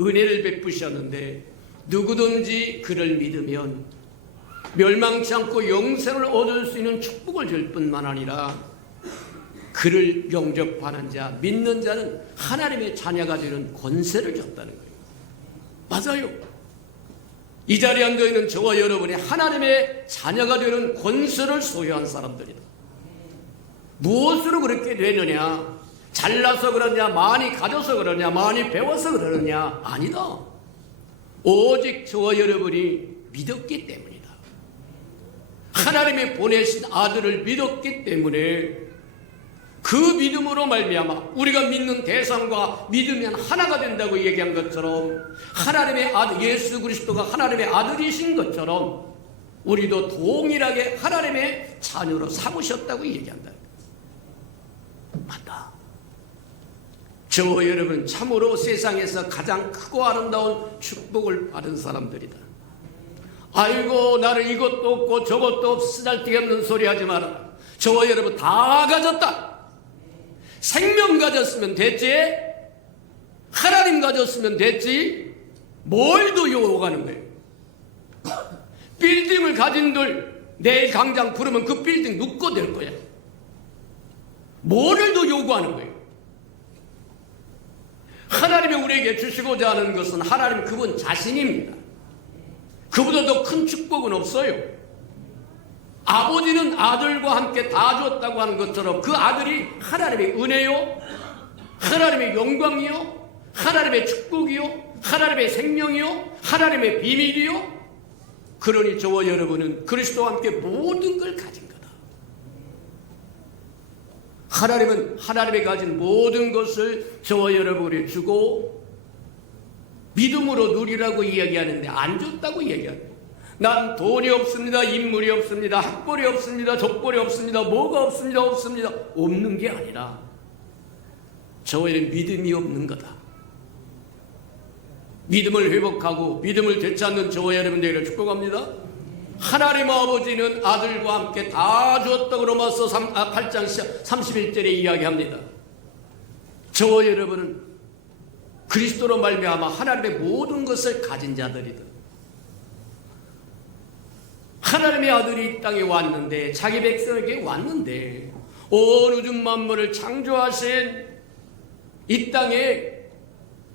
은혜를 베푸셨는데 누구든지 그를 믿으면 멸망치 않고 영생을 얻을 수 있는 축복을 줄 뿐만 아니라 그를 영접하는 자, 믿는 자는 하나님의 자녀가 되는 권세를 줬다는 거예요. 맞아요. 이 자리에 앉아있는 저와 여러분이 하나님의 자녀가 되는 권세를 소유한 사람들이다. 무엇으로 그렇게 되느냐? 잘나서 그러냐? 많이 가져서 그러냐? 많이 배워서 그러느냐? 아니다. 오직 저와 여러분이 믿었기 때문이다. 하나님이 보내신 아들을 믿었기 때문에 그 믿음으로 말미암아 우리가 믿는 대상과 믿으면 하나가 된다고 얘기한 것처럼 하나님의 아들 예수 그리스도가 하나님의 아들이신 것처럼 우리도 동일하게 하나님의 자녀로 삼으셨다고 얘기한다. 맞다. 저와 여러분 참으로 세상에서 가장 크고 아름다운 축복을 받은 사람들이다. 아이고 나를 이것도 없고 저것도 없 쓰잘데없는 소리 하지 마라. 저와 여러분 다 가졌다. 생명 가졌으면 됐지, 하나님 가졌으면 됐지, 뭘 더 요구하는 거예요? 빌딩을 가진들 내일 당장 부르면 그 빌딩 눕고 될 거야. 뭐를 더 요구하는 거예요? 하나님이 우리에게 주시고자 하는 것은 하나님 그분 자신입니다. 그보다 더 큰 축복은 없어요. 아버지는 아들과 함께 다 줬다고 하는 것처럼 그 아들이 하나님의 은혜요, 하나님의 영광이요, 하나님의 축복이요, 하나님의 생명이요, 하나님의 비밀이요. 그러니 저와 여러분은 그리스도와 함께 모든 걸 가진 거다. 하나님은 하나님이 가진 모든 것을 저와 여러분에게 주고 믿음으로 누리라고 이야기하는데 안 줬다고 이야기합니다. 난 돈이 없습니다. 인물이 없습니다. 학벌이 없습니다. 족벌이 없습니다. 뭐가 없습니다. 없는 게 아니라 저에는 믿음이 없는 거다. 믿음을 회복하고 믿음을 되찾는 저와 여러분들을 축복합니다. 하나님 아버지는 아들과 함께 다 주었다고 로마서 8장 31절에 이야기합니다. 저와 여러분은 그리스도로 말미암아 하나님의 모든 것을 가진 자들이다. 하나님의 아들이 이 땅에 왔는데, 자기 백성에게 왔는데, 온 우주 만물을 창조하신 이 땅에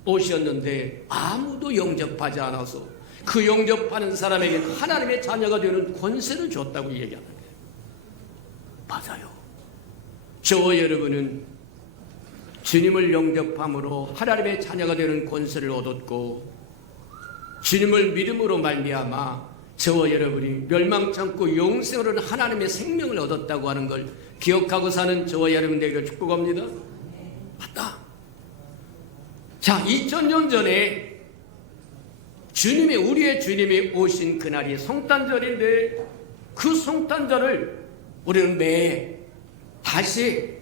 오셨는데 아무도 영접하지 않아서 그 영접하는 사람에게 하나님의 자녀가 되는 권세를 줬다고 얘기하는 거예요. 맞아요. 저와 여러분은 주님을 영접함으로 하나님의 자녀가 되는 권세를 얻었고, 주님을 믿음으로 말미암아 저와 여러분이 멸망치 않고 영생으로는 하나님의 생명을 얻었다고 하는 걸 기억하고 사는 저와 여러분들에게 축복합니다. 맞다. 자, 2000년 전에 우리의 주님이 오신 그날이 성탄절인데, 그 성탄절을 우리는 매해 다시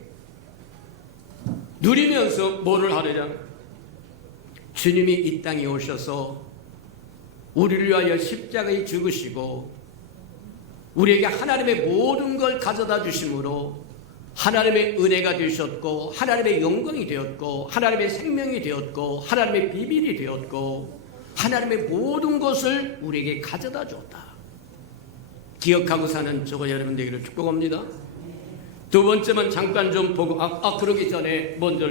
누리면서 뭐를 하느냐? 주님이 이 땅에 오셔서 우리를 위하여 십자가에 죽으시고 우리에게 하나님의 모든 걸 가져다 주심으로 하나님의 은혜가 되셨고, 하나님의 영광이 되었고, 하나님의 생명이 되었고, 하나님의 비밀이 되었고, 하나님의 모든 것을 우리에게 가져다 줬다. 기억하고 사는 저와 여러분들에게 축복합니다. 두 번째만 잠깐 좀 보고, 그러기 전에 먼저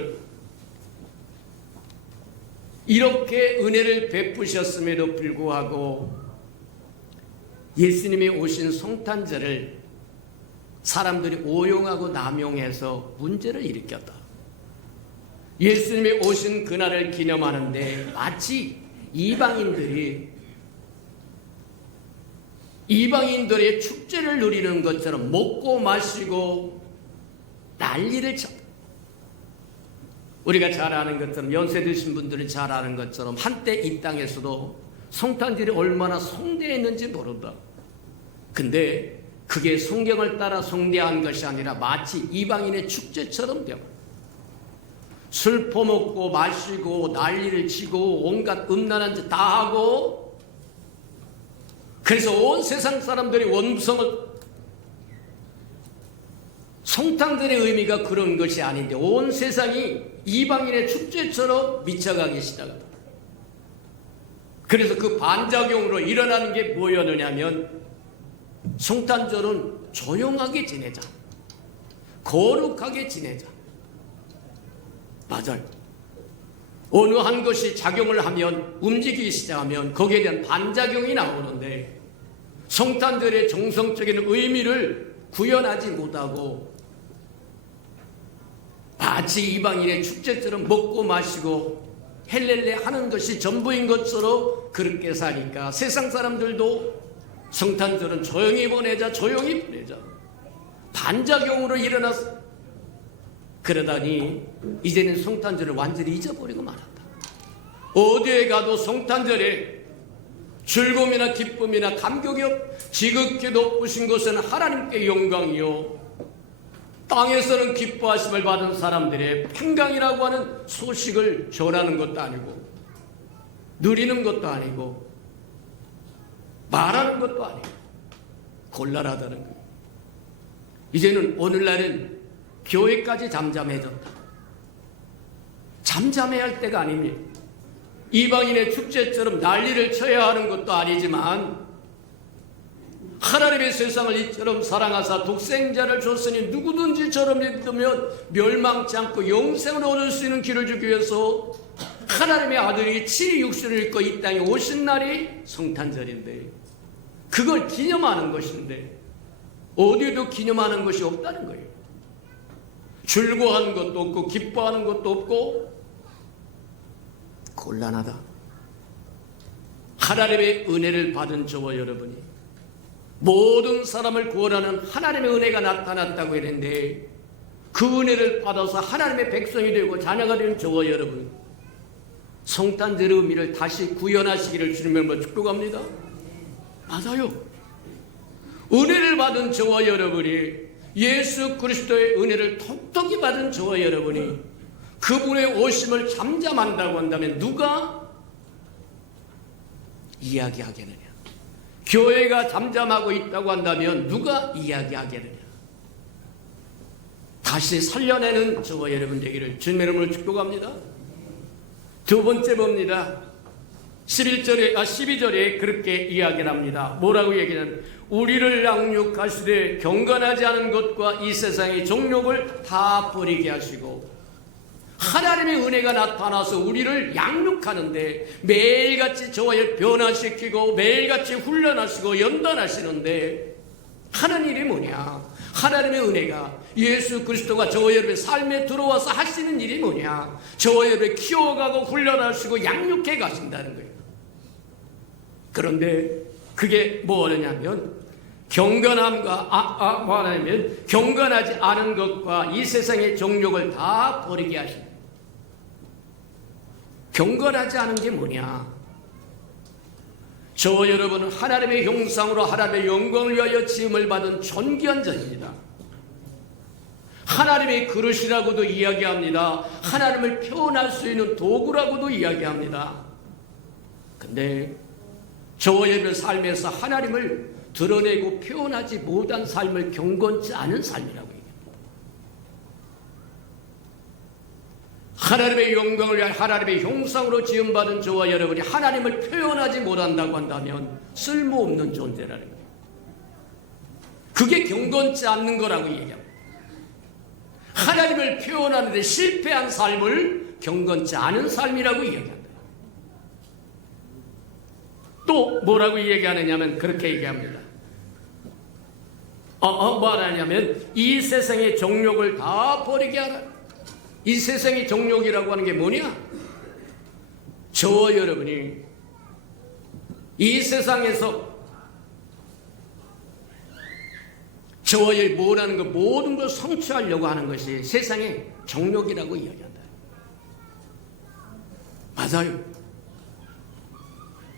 이렇게 은혜를 베푸셨음에도 불구하고 예수님이 오신 성탄절을 사람들이 오용하고 남용해서 문제를 일으켰다. 예수님이 오신 그날을 기념하는데 마치 이방인들의 축제를 누리는 것처럼 먹고 마시고 난리를 쳤다. 우리가 잘 아는 것처럼, 연세 드신 분들은 잘 아는 것처럼 한때 이 땅에서도 성탄절이 얼마나 성대했는지 모른다. 근데 그게 성경을 따라 성대한 것이 아니라 마치 이방인의 축제처럼 되어 술 퍼먹고 마시고 난리를 치고 온갖 음란한 짓 다 하고, 그래서 온 세상 사람들이 원성을, 성탄절의 의미가 그런 것이 아닌데 온 세상이 이방인의 축제처럼 미쳐가기 시작합니다. 그래서 그 반작용으로 일어나는 게 뭐였느냐면, 성탄절은 조용하게 지내자, 거룩하게 지내자. 맞아요. 어느 한 것이 작용을 하면, 움직이기 시작하면 거기에 대한 반작용이 나오는데, 성탄절의 정성적인 의미를 구현하지 못하고 마치 이방인의 축제처럼 먹고 마시고 헬렐레 하는 것이 전부인 것처럼 그렇게 사니까 세상 사람들도 성탄절은 조용히 보내자, 조용히 보내자, 반작용으로 일어나서, 그러다니 이제는 성탄절을 완전히 잊어버리고 말았다. 어디에 가도 성탄절에 즐거움이나 기쁨이나 감격이 지극히 높으신 것은 하나님께 영광이요, 땅에서는 기뻐하심을 받은 사람들의 평강이라고 하는 소식을 전하는 것도 아니고, 누리는 것도 아니고, 말하는 것도 아니고, 곤란하다는 거예요. 이제는 오늘날은 교회까지 잠잠해졌다. 잠잠해야 할 때가 아닙니다. 이방인의 축제처럼 난리를 쳐야 하는 것도 아니지만, 하나님의 세상을 이처럼 사랑하사 독생자를 줬으니 누구든지 저를 믿으면 멸망치 않고 영생을 얻을 수 있는 길을 주기 위해서 하나님의 아들이 친히 육신을 입고 이 땅에 오신 날이 성탄절인데, 그걸 기념하는 것인데 어디에도 기념하는 것이 없다는 거예요. 즐거워하는 것도 없고 기뻐하는 것도 없고 곤란하다. 하나님의 은혜를 받은 저와 여러분이 모든 사람을 구원하는 하나님의 은혜가 나타났다고 했는데, 그 은혜를 받아서 하나님의 백성이 되고 자녀가 되는 저와 여러분, 성탄절의 의미를 다시 구현하시기를 주님을 축복합니다. 맞아요. 은혜를 받은 저와 여러분이, 예수 그리스도의 은혜를 톡톡히 받은 저와 여러분이 그분의 오심을 잠잠한다고 한다면 누가 이야기하겠느냐? 교회가 잠잠하고 있다고 한다면 누가 이야기하겠느냐? 다시 살려내는 저와 여러분 되기를 주님의 이름으로 축복합니다. 두 번째 봅니다. 12절에 그렇게 이야기를 합니다. 뭐라고 얘기하냐면, 우리를 양육하시되 경건하지 않은 것과 이 세상의 정욕을 다 버리게 하시고, 하나님의 은혜가 나타나서 우리를 양육하는데 매일같이 저와 변화시키고 매일같이 훈련하시고 연단하시는데, 하는 일이 뭐냐? 하나님의 은혜가, 예수 그리스도가 저와 여러분의 삶에 들어와서 하시는 일이 뭐냐? 저와 여러분을 키워가고 훈련하시고 양육해 가신다는 거예요. 그런데 그게 뭐냐면, 경건함과 뭐냐면 경건하지 않은 것과 이 세상의 정욕을 다 버리게 하신다. 경건하지 않은 게 뭐냐? 저와 여러분은 하나님의 형상으로 하나님의 영광을 위하여 지음을 받은 존귀한 자입니다. 하나님의 그릇이라고도 이야기합니다. 하나님을 표현할 수 있는 도구라고도 이야기합니다. 근데 저와 여러분의 삶에서 하나님을 드러내고 표현하지 못한 삶을 경건치 않은 삶이라고 얘기합니다. 하나님의 영광을 위한 하나님의 형상으로 지음받은 저와 여러분이 하나님을 표현하지 못한다고 한다면 쓸모없는 존재라는 거예요. 그게 경건치 않는 거라고 얘기합니다. 하나님을 표현하는데 실패한 삶을 경건치 않은 삶이라고 얘기합니다. 또 뭐라고 얘기하느냐면 그렇게 얘기합니다. 말하냐면 이 세상의 정욕을 다 버리게 하라. 이 세상의 정욕이라고 하는 게 뭐냐? 저와 여러분이 이 세상에서 저와 여러분이 뭐라는 것, 모든 걸 성취하려고 하는 것이 세상의 정욕이라고 이야기한다. 맞아요.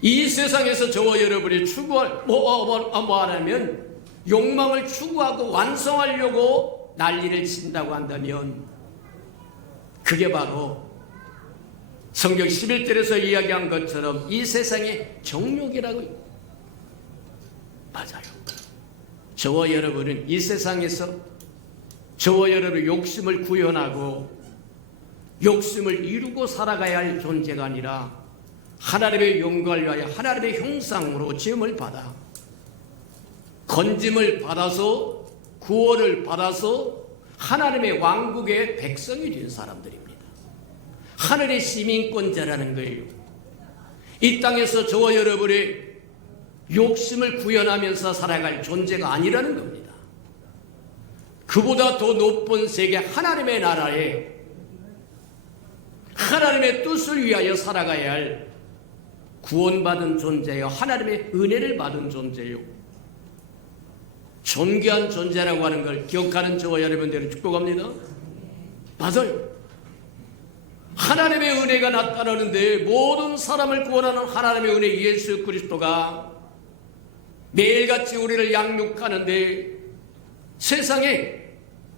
이 세상에서 저와 여러분이 추구할 뭐하면 욕망을 추구하고 완성하려고 난리를 친다고 한다면 그게 바로 성경 11절에서 이야기한 것처럼 이 세상의 정욕이라고. 맞아요. 저와 여러분은 이 세상에서 저와 여러분의 욕심을 구현하고 욕심을 이루고 살아가야 할 존재가 아니라 하나님의 영광을 위하여 하나님의 형상으로 지음을 받아 건짐을 받아서 구원을 받아서 하나님의 왕국의 백성이 된 사람들입니다. 하늘의 시민권자라는 거예요. 이 땅에서 저와 여러분의 욕심을 구현하면서 살아갈 존재가 아니라는 겁니다. 그보다 더 높은 세계 하나님의 나라에 하나님의 뜻을 위하여 살아가야 할 구원받은 존재요, 하나님의 은혜를 받은 존재요, 존귀한 존재라고 하는 걸 기억하는 저와 여러분들을 축복합니다. 맞아요. 하나님의 은혜가 나타나는데 모든 사람을 구원하는 하나님의 은혜 예수 그리스도가 매일같이 우리를 양육하는데 세상에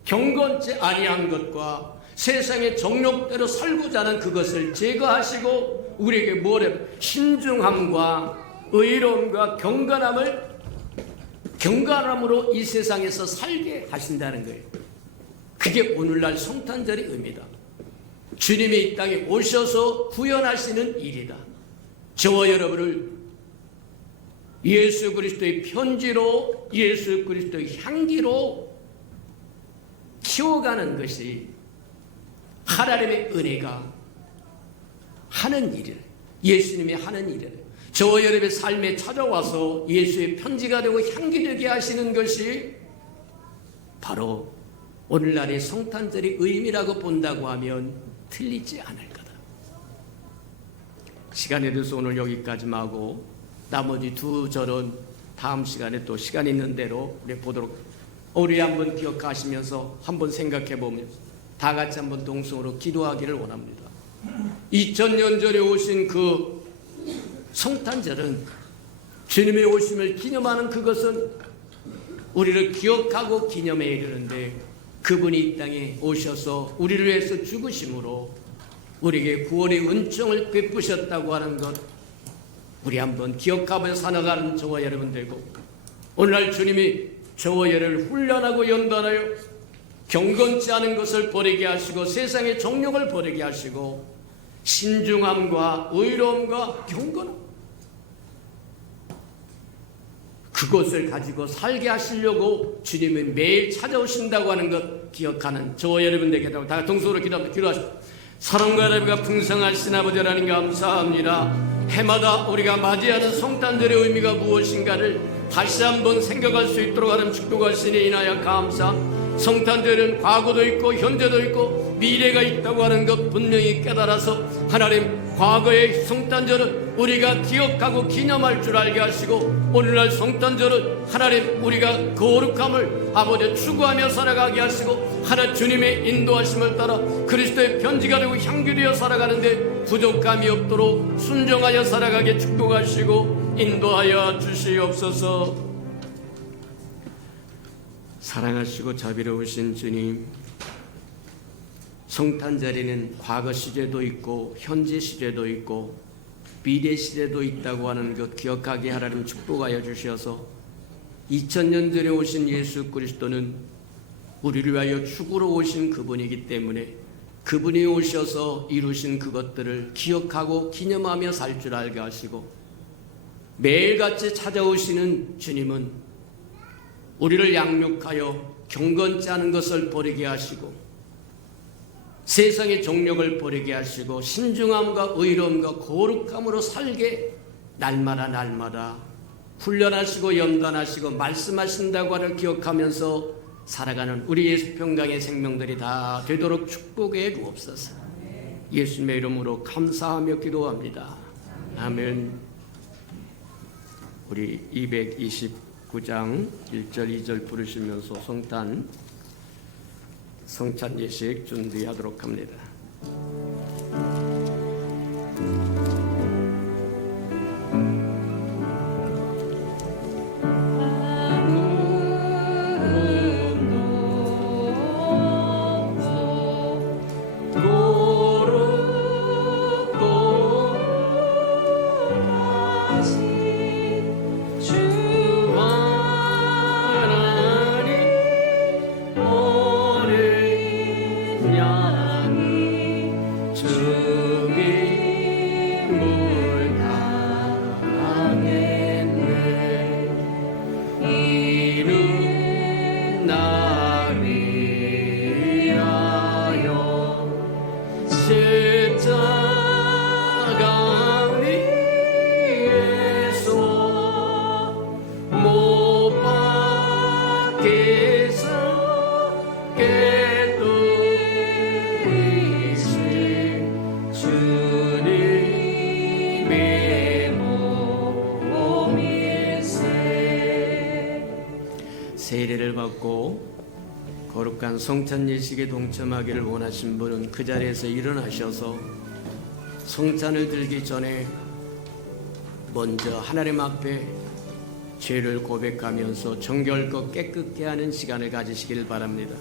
경건치 아니한 것과 세상의 정욕대로 살고자 하는 그것을 제거하시고 우리에게 뭐래? 신중함과 의로움과 경건함으로 이 세상에서 살게 하신다는 거예요. 그게 오늘날 성탄절의 의미다. 주님이 이 땅에 오셔서 구현하시는 일이다. 저와 여러분을 예수 그리스도의 편지로, 예수 그리스도의 향기로 키워가는 것이 하나님의 은혜가 하는 일이래. 예수님이 하는 일이래. 저와 여러분의 삶에 찾아와서 예수의 편지가 되고 향기 되게 하시는 것이 바로 오늘날의 성탄절의 의미라고 본다고 하면 틀리지 않을 거다. 시간에 대해서 오늘 여기까지만 하고 나머지 두 절은 다음 시간에 또 시간 있는 대로 우리 보도록. 우리 한번 기억하시면서 한번 생각해 보면서 다 같이 한번 동성으로 기도하기를 원합니다. 2000년 전에 오신 그 성탄절은 주님의 오심을 기념하는 그것은 우리를 기억하고 기념해 이르는데 그분이 이 땅에 오셔서 우리를 위해서 죽으심으로 우리에게 구원의 은총을 베푸셨다고 하는 것 우리 한번 기억하며 살아가는 저와 여러분 되고 오늘날 주님이 저와 여러분을 훈련하고 연단하여 경건치 않은 것을 버리게 하시고 세상의 정욕을 버리게 하시고 신중함과 의로움과 경건 그것을 가지고 살게 하시려고 주님이 매일 찾아오신다고 하는 것 기억하는 저와 여러분들에게 다 동서로 기도하십시오. 사랑과 여러분과 풍성하신 아버지 하나님 감사합니다. 해마다 우리가 맞이하는 성탄절의 의미가 무엇인가를 다시 한번 생각할 수 있도록 하는 축복하시니 인하여 감사. 성탄절은 과거도 있고 현재도 있고 미래가 있다고 하는 것 분명히 깨달아서 하나님 과거의 성탄절은 우리가 기억하고 기념할 줄 알게 하시고 오늘날 성탄절은 하나님 우리가 거룩함을 아버지 추구하며 살아가게 하시고 하나님 주님의 인도하심을 따라 그리스도의 편지가 되고 향기되어 살아가는데 부족함이 없도록 순종하여 살아가게 축복하시고 인도하여 주시옵소서. 사랑하시고 자비로우신 주님, 성탄절에는 과거 시제도 있고 현재 시제도 있고 미래 시제도 있다고 하는 것 기억하게 하나님 축복하여 주셔서 2000년 전에 오신 예수 그리스도는 우리를 위하여 죽으러 오신 그분이기 때문에 그분이 오셔서 이루신 그것들을 기억하고 기념하며 살 줄 알게 하시고 매일같이 찾아오시는 주님은 우리를 양육하여 경건치 않은 것을 버리게 하시고 세상의 정욕을 버리게 하시고 신중함과 의로움과 거룩함으로 살게 날마다 훈련하시고 연단하시고 말씀하신다고 하를 기억하면서 살아가는 우리 예수 평강의 생명들이 다 되도록 축복해 주옵소서. 예수님의 이름으로 감사하며 기도합니다. 아멘. 우리 229장 1절 2절 부르시면서 성찬 예식 준비하도록 합니다. 세례를 받고 거룩한 성찬 예식에 동참하기를 원하신 분은 그 자리에서 일어나셔서 성찬을 들기 전에 먼저 하나님 앞에 죄를 고백하면서 정결껏 깨끗게 하는 시간을 가지시길 바랍니다.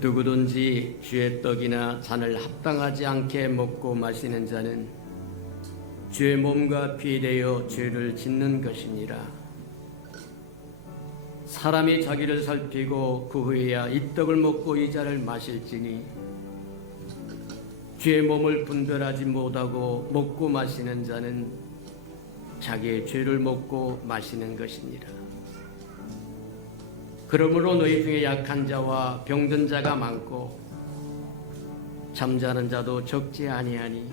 누구든지 주의 떡이나 잔을 합당하지 않게 먹고 마시는 자는 주의 몸과 피 되어 죄를 짓는 것이니라. 사람이 자기를 살피고 그 후에야 이 떡을 먹고 이 잔을 마실지니 주의 몸을 분별하지 못하고 먹고 마시는 자는 자기의 죄를 먹고 마시는 것이니라. 그러므로 너희 중에 약한 자와 병든 자가 많고 잠자는 자도 적지 아니하니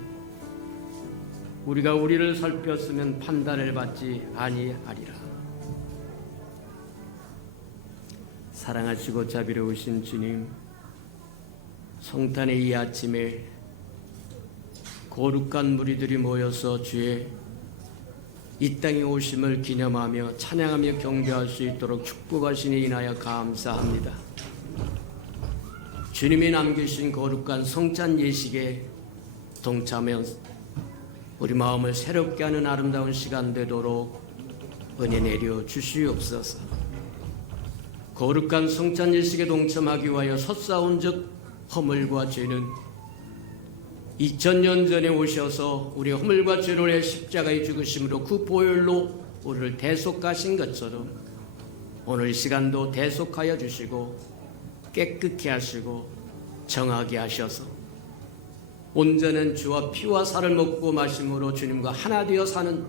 우리가 우리를 살폈으면 판단을 받지 아니하리라. 사랑하시고 자비로우신 주님, 성탄의 이 아침에 거룩한 무리들이 모여서 주의 이 땅에 오심을 기념하며 찬양하며 경배할 수 있도록 축복하시니 인하여 감사합니다. 주님이 남기신 거룩한 성찬 예식에 동참하며 우리 마음을 새롭게 하는 아름다운 시간 되도록 은혜 내려 주시옵소서. 거룩한 성찬 예식에 동참하기 위하여 섰사온 즉 허물과 죄는 2000년 전에 오셔서 우리 허물과 죄를 위해 십자가에 죽으심으로 그 보혈로 우리를 대속하신 것처럼 오늘 시간도 대속하여 주시고 깨끗게 하시고 정하게 하셔서 온전한 주와 피와 살을 먹고 마심으로 주님과 하나 되어 사는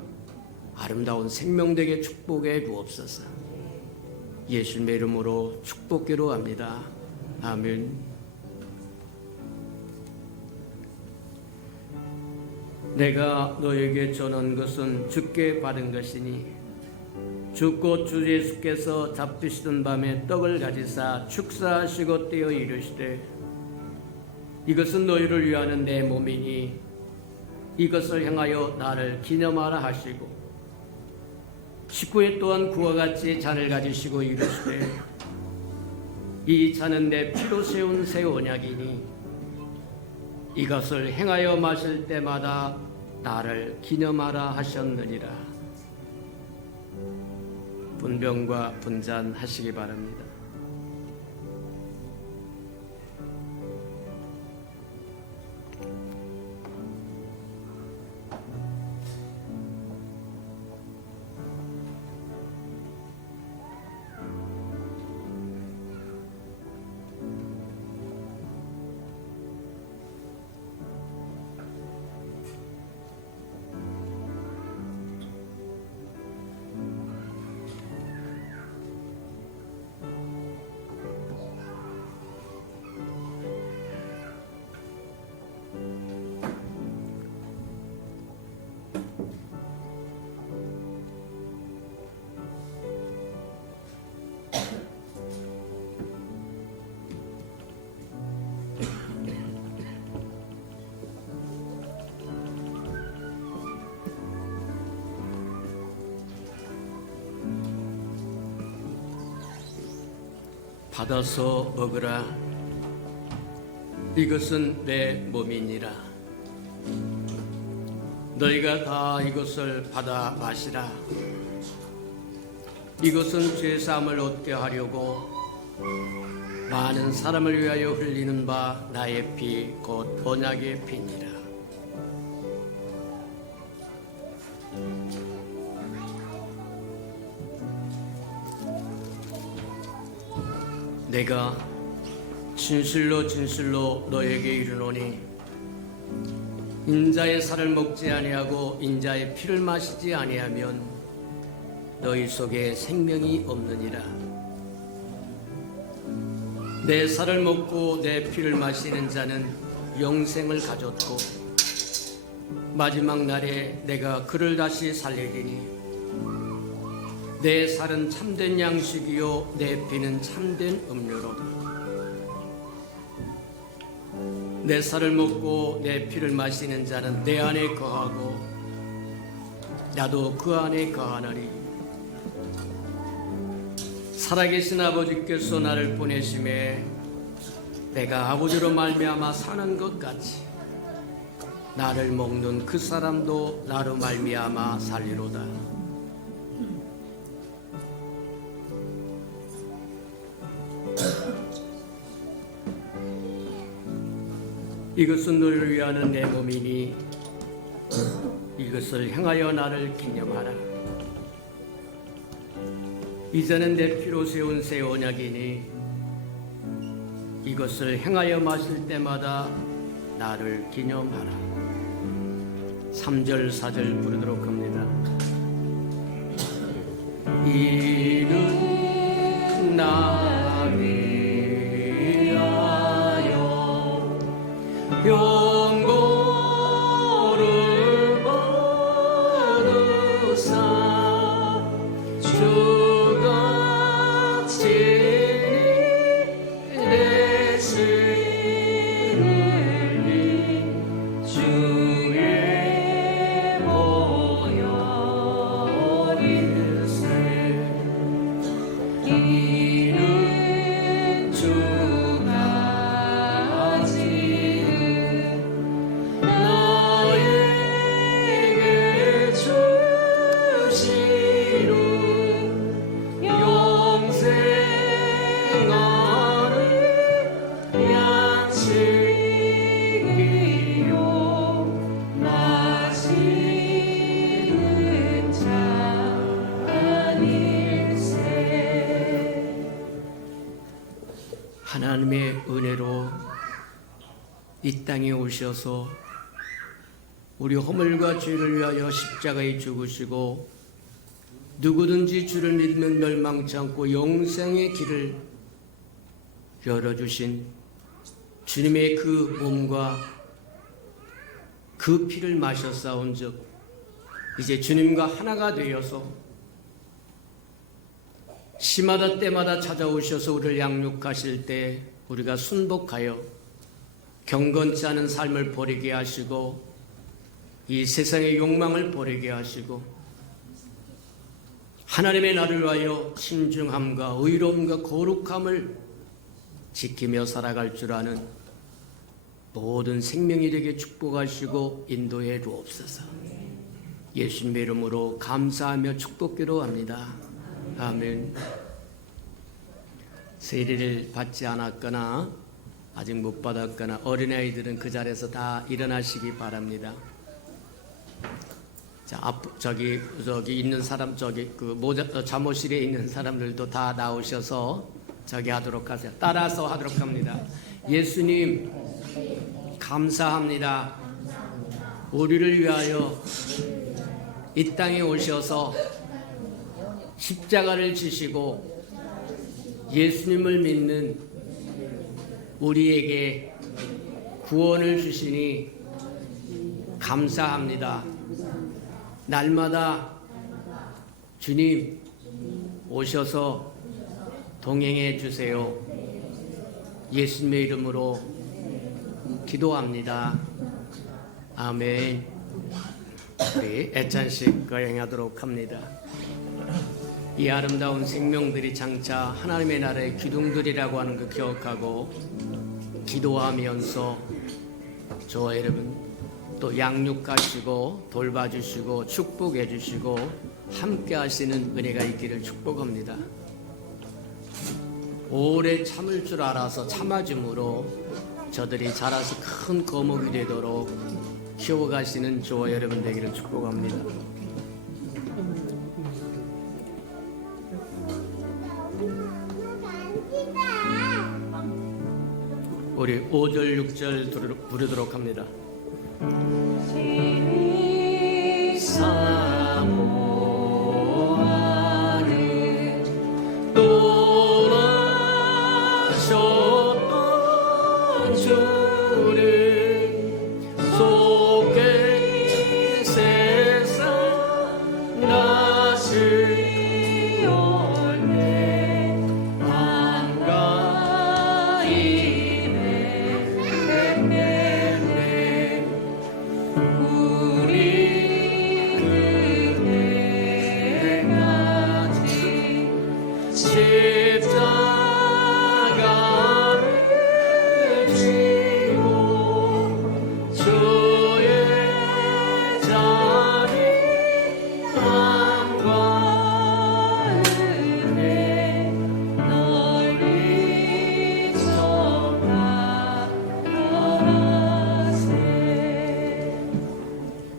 아름다운 생명되게 축복해 주옵소서. 예수님의 이름으로 축복기로 합니다. 아멘. 내가 너에게 전한 것은 주께 받은 것이니 주곧 주 예수께서 잡히시던 밤에 떡을 가지사 축사하시고 떼어 이르시되 이것은 너희를 위하는 내 몸이니 이것을 행하여 나를 기념하라 하시고 식후에 또한 그와 같이 잔을 가지시고 이르시되 이 잔은 내 피로 세운 새 언약이니 이것을 행하여 마실 때마다 나를 기념하라 하셨느니라. 분병과 분잔 하시기 바랍니다. 받아서 먹으라. 이것은 내 몸이니라. 너희가 다 이것을 받아 마시라. 이것은 죄사함을 얻게 하려고 많은 사람을 위하여 흘리는 바 나의 피 곧 언약의 피니라. 내가 진실로 진실로 너에게 이르노니 인자의 살을 먹지 아니하고 인자의 피를 마시지 아니하면 너희 속에 생명이 없느니라. 내 살을 먹고 내 피를 마시는 자는 영생을 가졌고 마지막 날에 내가 그를 다시 살리리니 내 살은 참된 양식이요 내 피는 참된 음료로다. 내 살을 먹고 내 피를 마시는 자는 내 안에 거하고 나도 그 안에 거하나니 살아계신 아버지께서 나를 보내심에 내가 아버지로 말미암아 사는 것 같이 나를 먹는 그 사람도 나로 말미암아 살리로다. 이것은 너를 위하는 내 몸이니 이것을 행하여 나를 기념하라. 이제는 내 피로 세운 새 언약이니 이것을 행하여 마실 때마다 나를 기념하라. 3절 4절 부르도록 합니다. 이는 나를 위하여 영광을 받으사 주가 진리 되시느니 주의 보혈일세. 이는 주가 지은 나에게 주시는 영생하는 양식이요 마시는 잔일세. 하나님의 은혜로 이 땅에 오셔서 우리 허물과 죄를 위하여 십자가에 죽으시고 누구든지 주를 믿으면 멸망치 않고 영생의 길을 열어주신 주님의 그 몸과 그 피를 마셨사온즉 이제 주님과 하나가 되어서 시마다 때마다 찾아오셔서 우리를 양육하실 때 우리가 순복하여 경건치 않은 삶을 버리게 하시고 이 세상의 욕망을 버리게 하시고 하나님의 나를 위하여 신중함과 의로움과 거룩함을 지키며 살아갈 줄 아는 모든 생명이 되게 축복하시고 인도해 주옵소서. 예수님의 이름으로 감사하며 축복기로 합니다. 아멘. 세례를 받지 않았거나 아직 못 받았거나 어린아이들은 그 자리에서 다 일어나시기 바랍니다. 자, 저기 있는 사람, 저기 그 잠옷실에 있는 사람들도 다 나오셔서 저기 하도록 하세요. 따라서 하도록 합니다. 예수님, 감사합니다. 우리를 위하여 이 땅에 오셔서 십자가를 지시고 예수님을 믿는 우리에게 구원을 주시니 감사합니다. 날마다 주님 오셔서 동행해 주세요. 예수님의 이름으로 기도합니다. 아멘. 우리 애찬식 거행하도록 합니다. 이 아름다운 생명들이 장차 하나님의 나라의 기둥들이라고 하는 거 기억하고 기도하면서 저와 여러분 또 양육하시고 돌봐주시고 축복해주시고 함께 하시는 은혜가 있기를 축복합니다. 오래 참을 줄 알아서 참아줌으로 저들이 자라서 큰 거목이 되도록 키워가시는 저와 여러분 되기를 축복합니다. 우리 5절 6절 부르도록 합니다. 사모하는 떠나셨던 주를 속에 세상 나시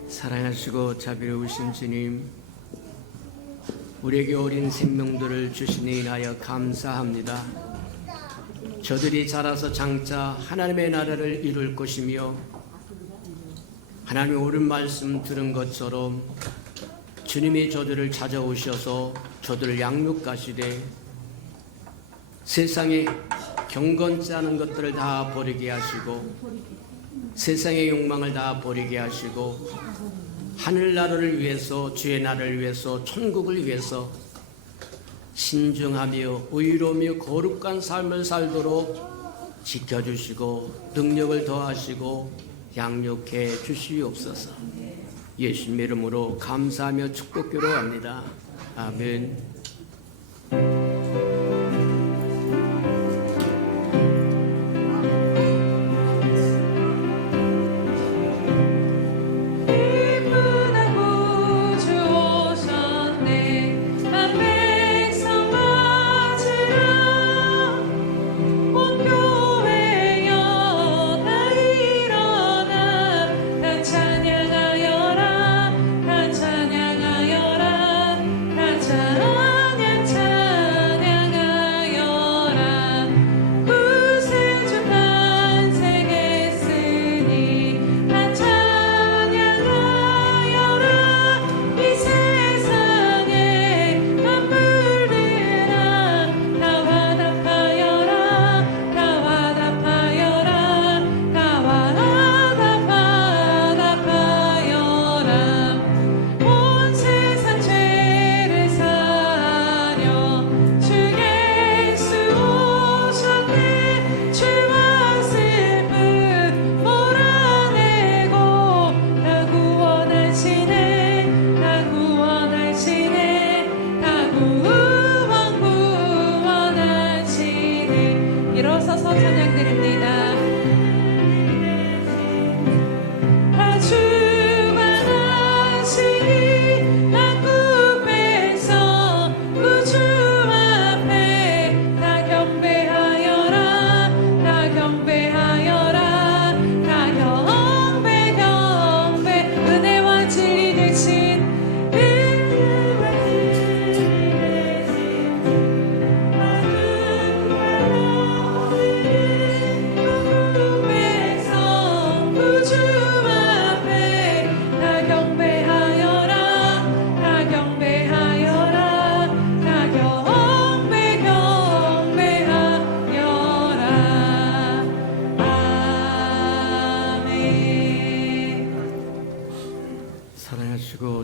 사랑하시고 자비로우신 주님, 우리에게 어린 생명들을 주시니 인하여 감사합니다. 저들이 자라서 장차 하나님의 나라를 이룰 것이며 하나님의 옳은 말씀 들은 것처럼 주님이 저들을 찾아오셔서 저들을 양육하시되 세상에 경건치 않은 것들을 다 버리게 하시고 세상의 욕망을 다 버리게 하시고 하늘나라를 위해서 주의 나라를 위해서 천국을 위해서 신중하며 의로우며 거룩한 삶을 살도록 지켜주시고 능력을 더하시고 양육해 주시옵소서. 예수님의 이름으로 감사하며 축복기로 합니다. 아멘.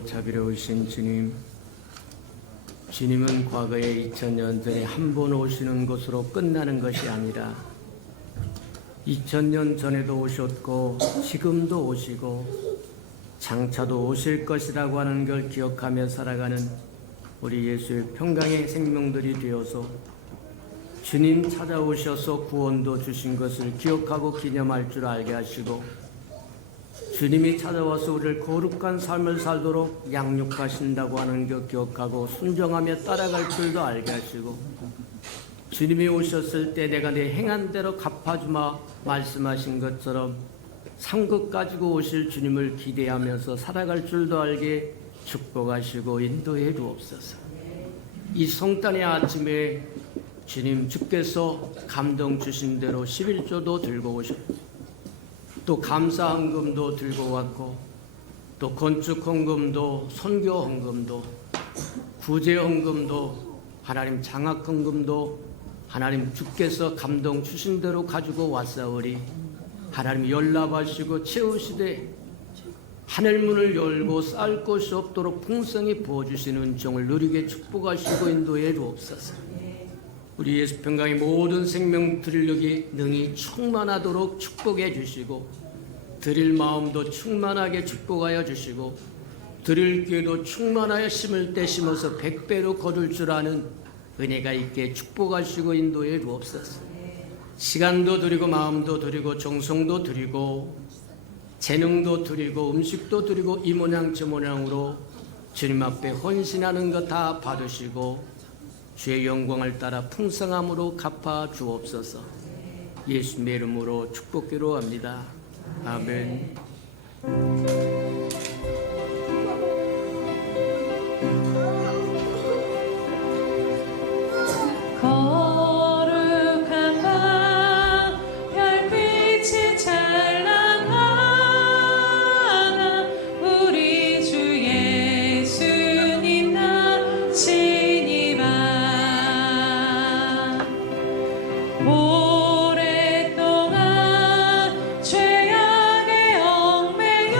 자비로우신 주님, 주님은 과거에 2000년 전에 한 번 오시는 것으로 끝나는 것이 아니라 2000년 전에도 오셨고 지금도 오시고 장차도 오실 것이라고 하는 걸 기억하며 살아가는 우리 예수의 평강의 생명들이 되어서 주님 찾아오셔서 구원도 주신 것을 기억하고 기념할 줄 알게 하시고, 주님이 찾아와서 우리를 거룩한 삶을 살도록 양육하신다고 하는 것 기억하고 순종하며 따라갈 줄도 알게 하시고, 주님이 오셨을 때 내가 내 행한 대로 갚아주마 말씀하신 것처럼 상급 가지고 오실 주님을 기대하면서 살아갈 줄도 알게 축복하시고 인도해 주옵소서. 이 성탄의 아침에 주님 주께서 감동 주신 대로 11조도 들고 오셨고, 또 감사 헌금도 들고 왔고, 또 건축 헌금도, 선교 헌금도, 구제 헌금도, 하나님 장학 헌금도 하나님 주께서 감동 주신 대로 가지고 왔사오리. 하나님 연락하시고 채우시되 하늘 문을 열고 쌀 것이 없도록 풍성히 부어주시는 은총을 누리게 축복하시고 인도해 주옵소서. 우리 예수 평강의 모든 생명 드리력이 능히 충만하도록 축복해 주시고, 드릴 마음도 충만하게 축복하여 주시고, 드릴 기회도 충만하여 심을 때 심어서 100배로 거둘 줄 아는 은혜가 있게 축복하시고 인도해 주옵소서. 시간도 드리고 마음도 드리고 정성도 드리고 재능도 드리고 음식도 드리고 이 모양 저 모양으로 주님 앞에 헌신하는 것 다 받으시고 주의 영광을 따라 풍성함으로 갚아 주옵소서. 예수님의 이름으로 축복기로 합니다. 아멘. 거룩한 밤 별빛이 찬란하나 우리 주 예수님 나시니라. 오랫동안 죄악에 얽매여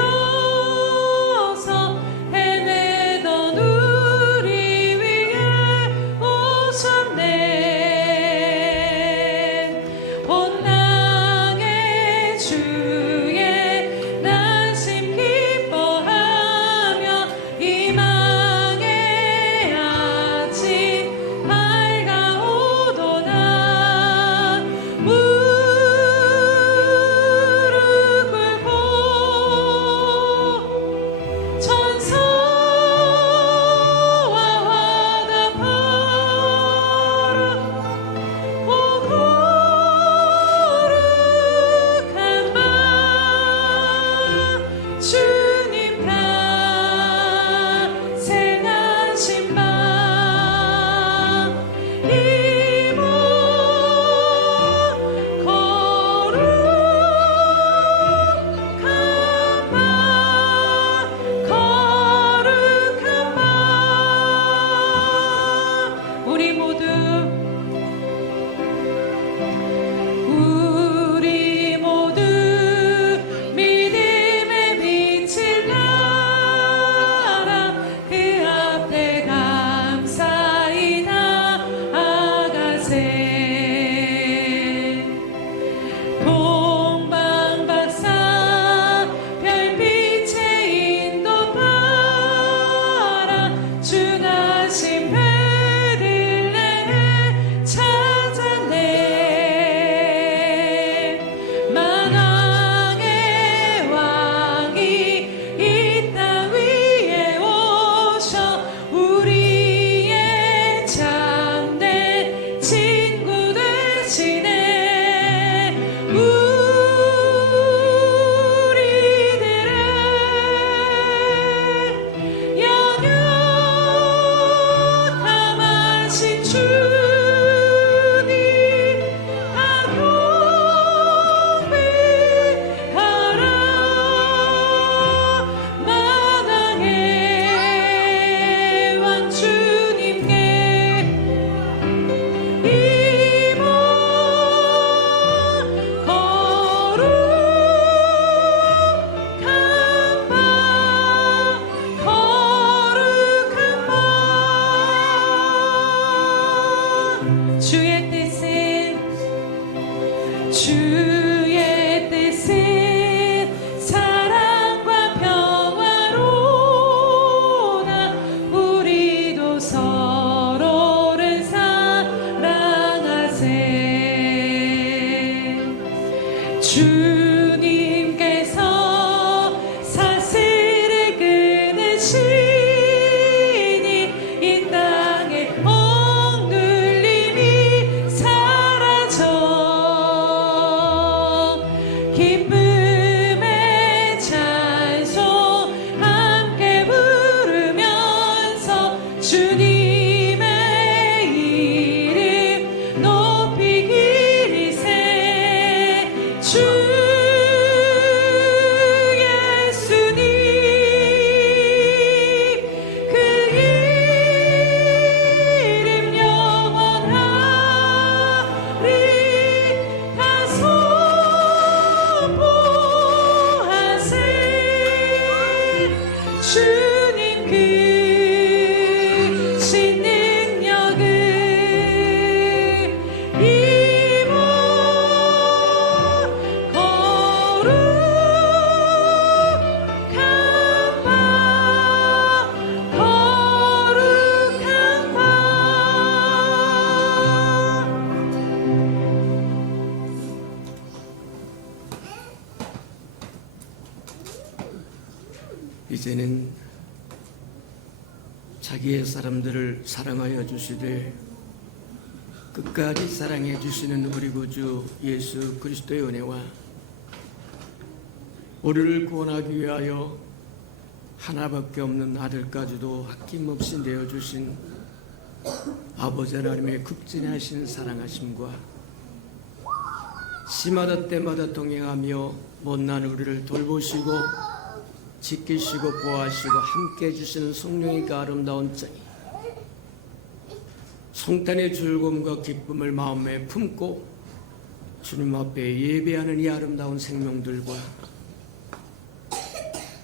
이제는 자기의 사람들을 사랑하여 주시되 끝까지 사랑해 주시는 우리 구주 예수 그리스도의 은혜와 우리를 구원하기 위하여 하나밖에 없는 아들까지도 아낌없이 내어주신 아버지 하나님의 극진하신 사랑하심과 시마다 때마다 동행하며 못난 우리를 돌보시고 지키시고 보호하시고 함께 해주시는 성령의 그 아름다운 성탄의 즐거움과 기쁨을 마음에 품고 주님 앞에 예배하는 이 아름다운 생명들과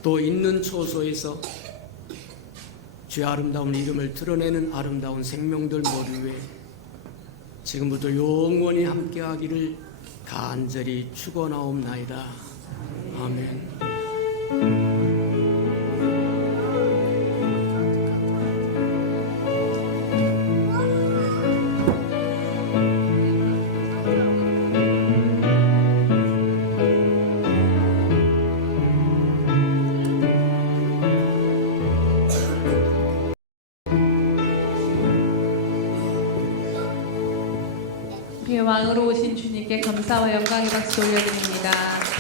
또 있는 처소에서 주의 아름다운 이름을 드러내는 아름다운 생명들 모두에 지금부터 영원히 함께하기를 간절히 축원하옵나이다. 아멘. 우리의 왕으로 오신 주님께 감사와 영광의 박수 올려드립니다.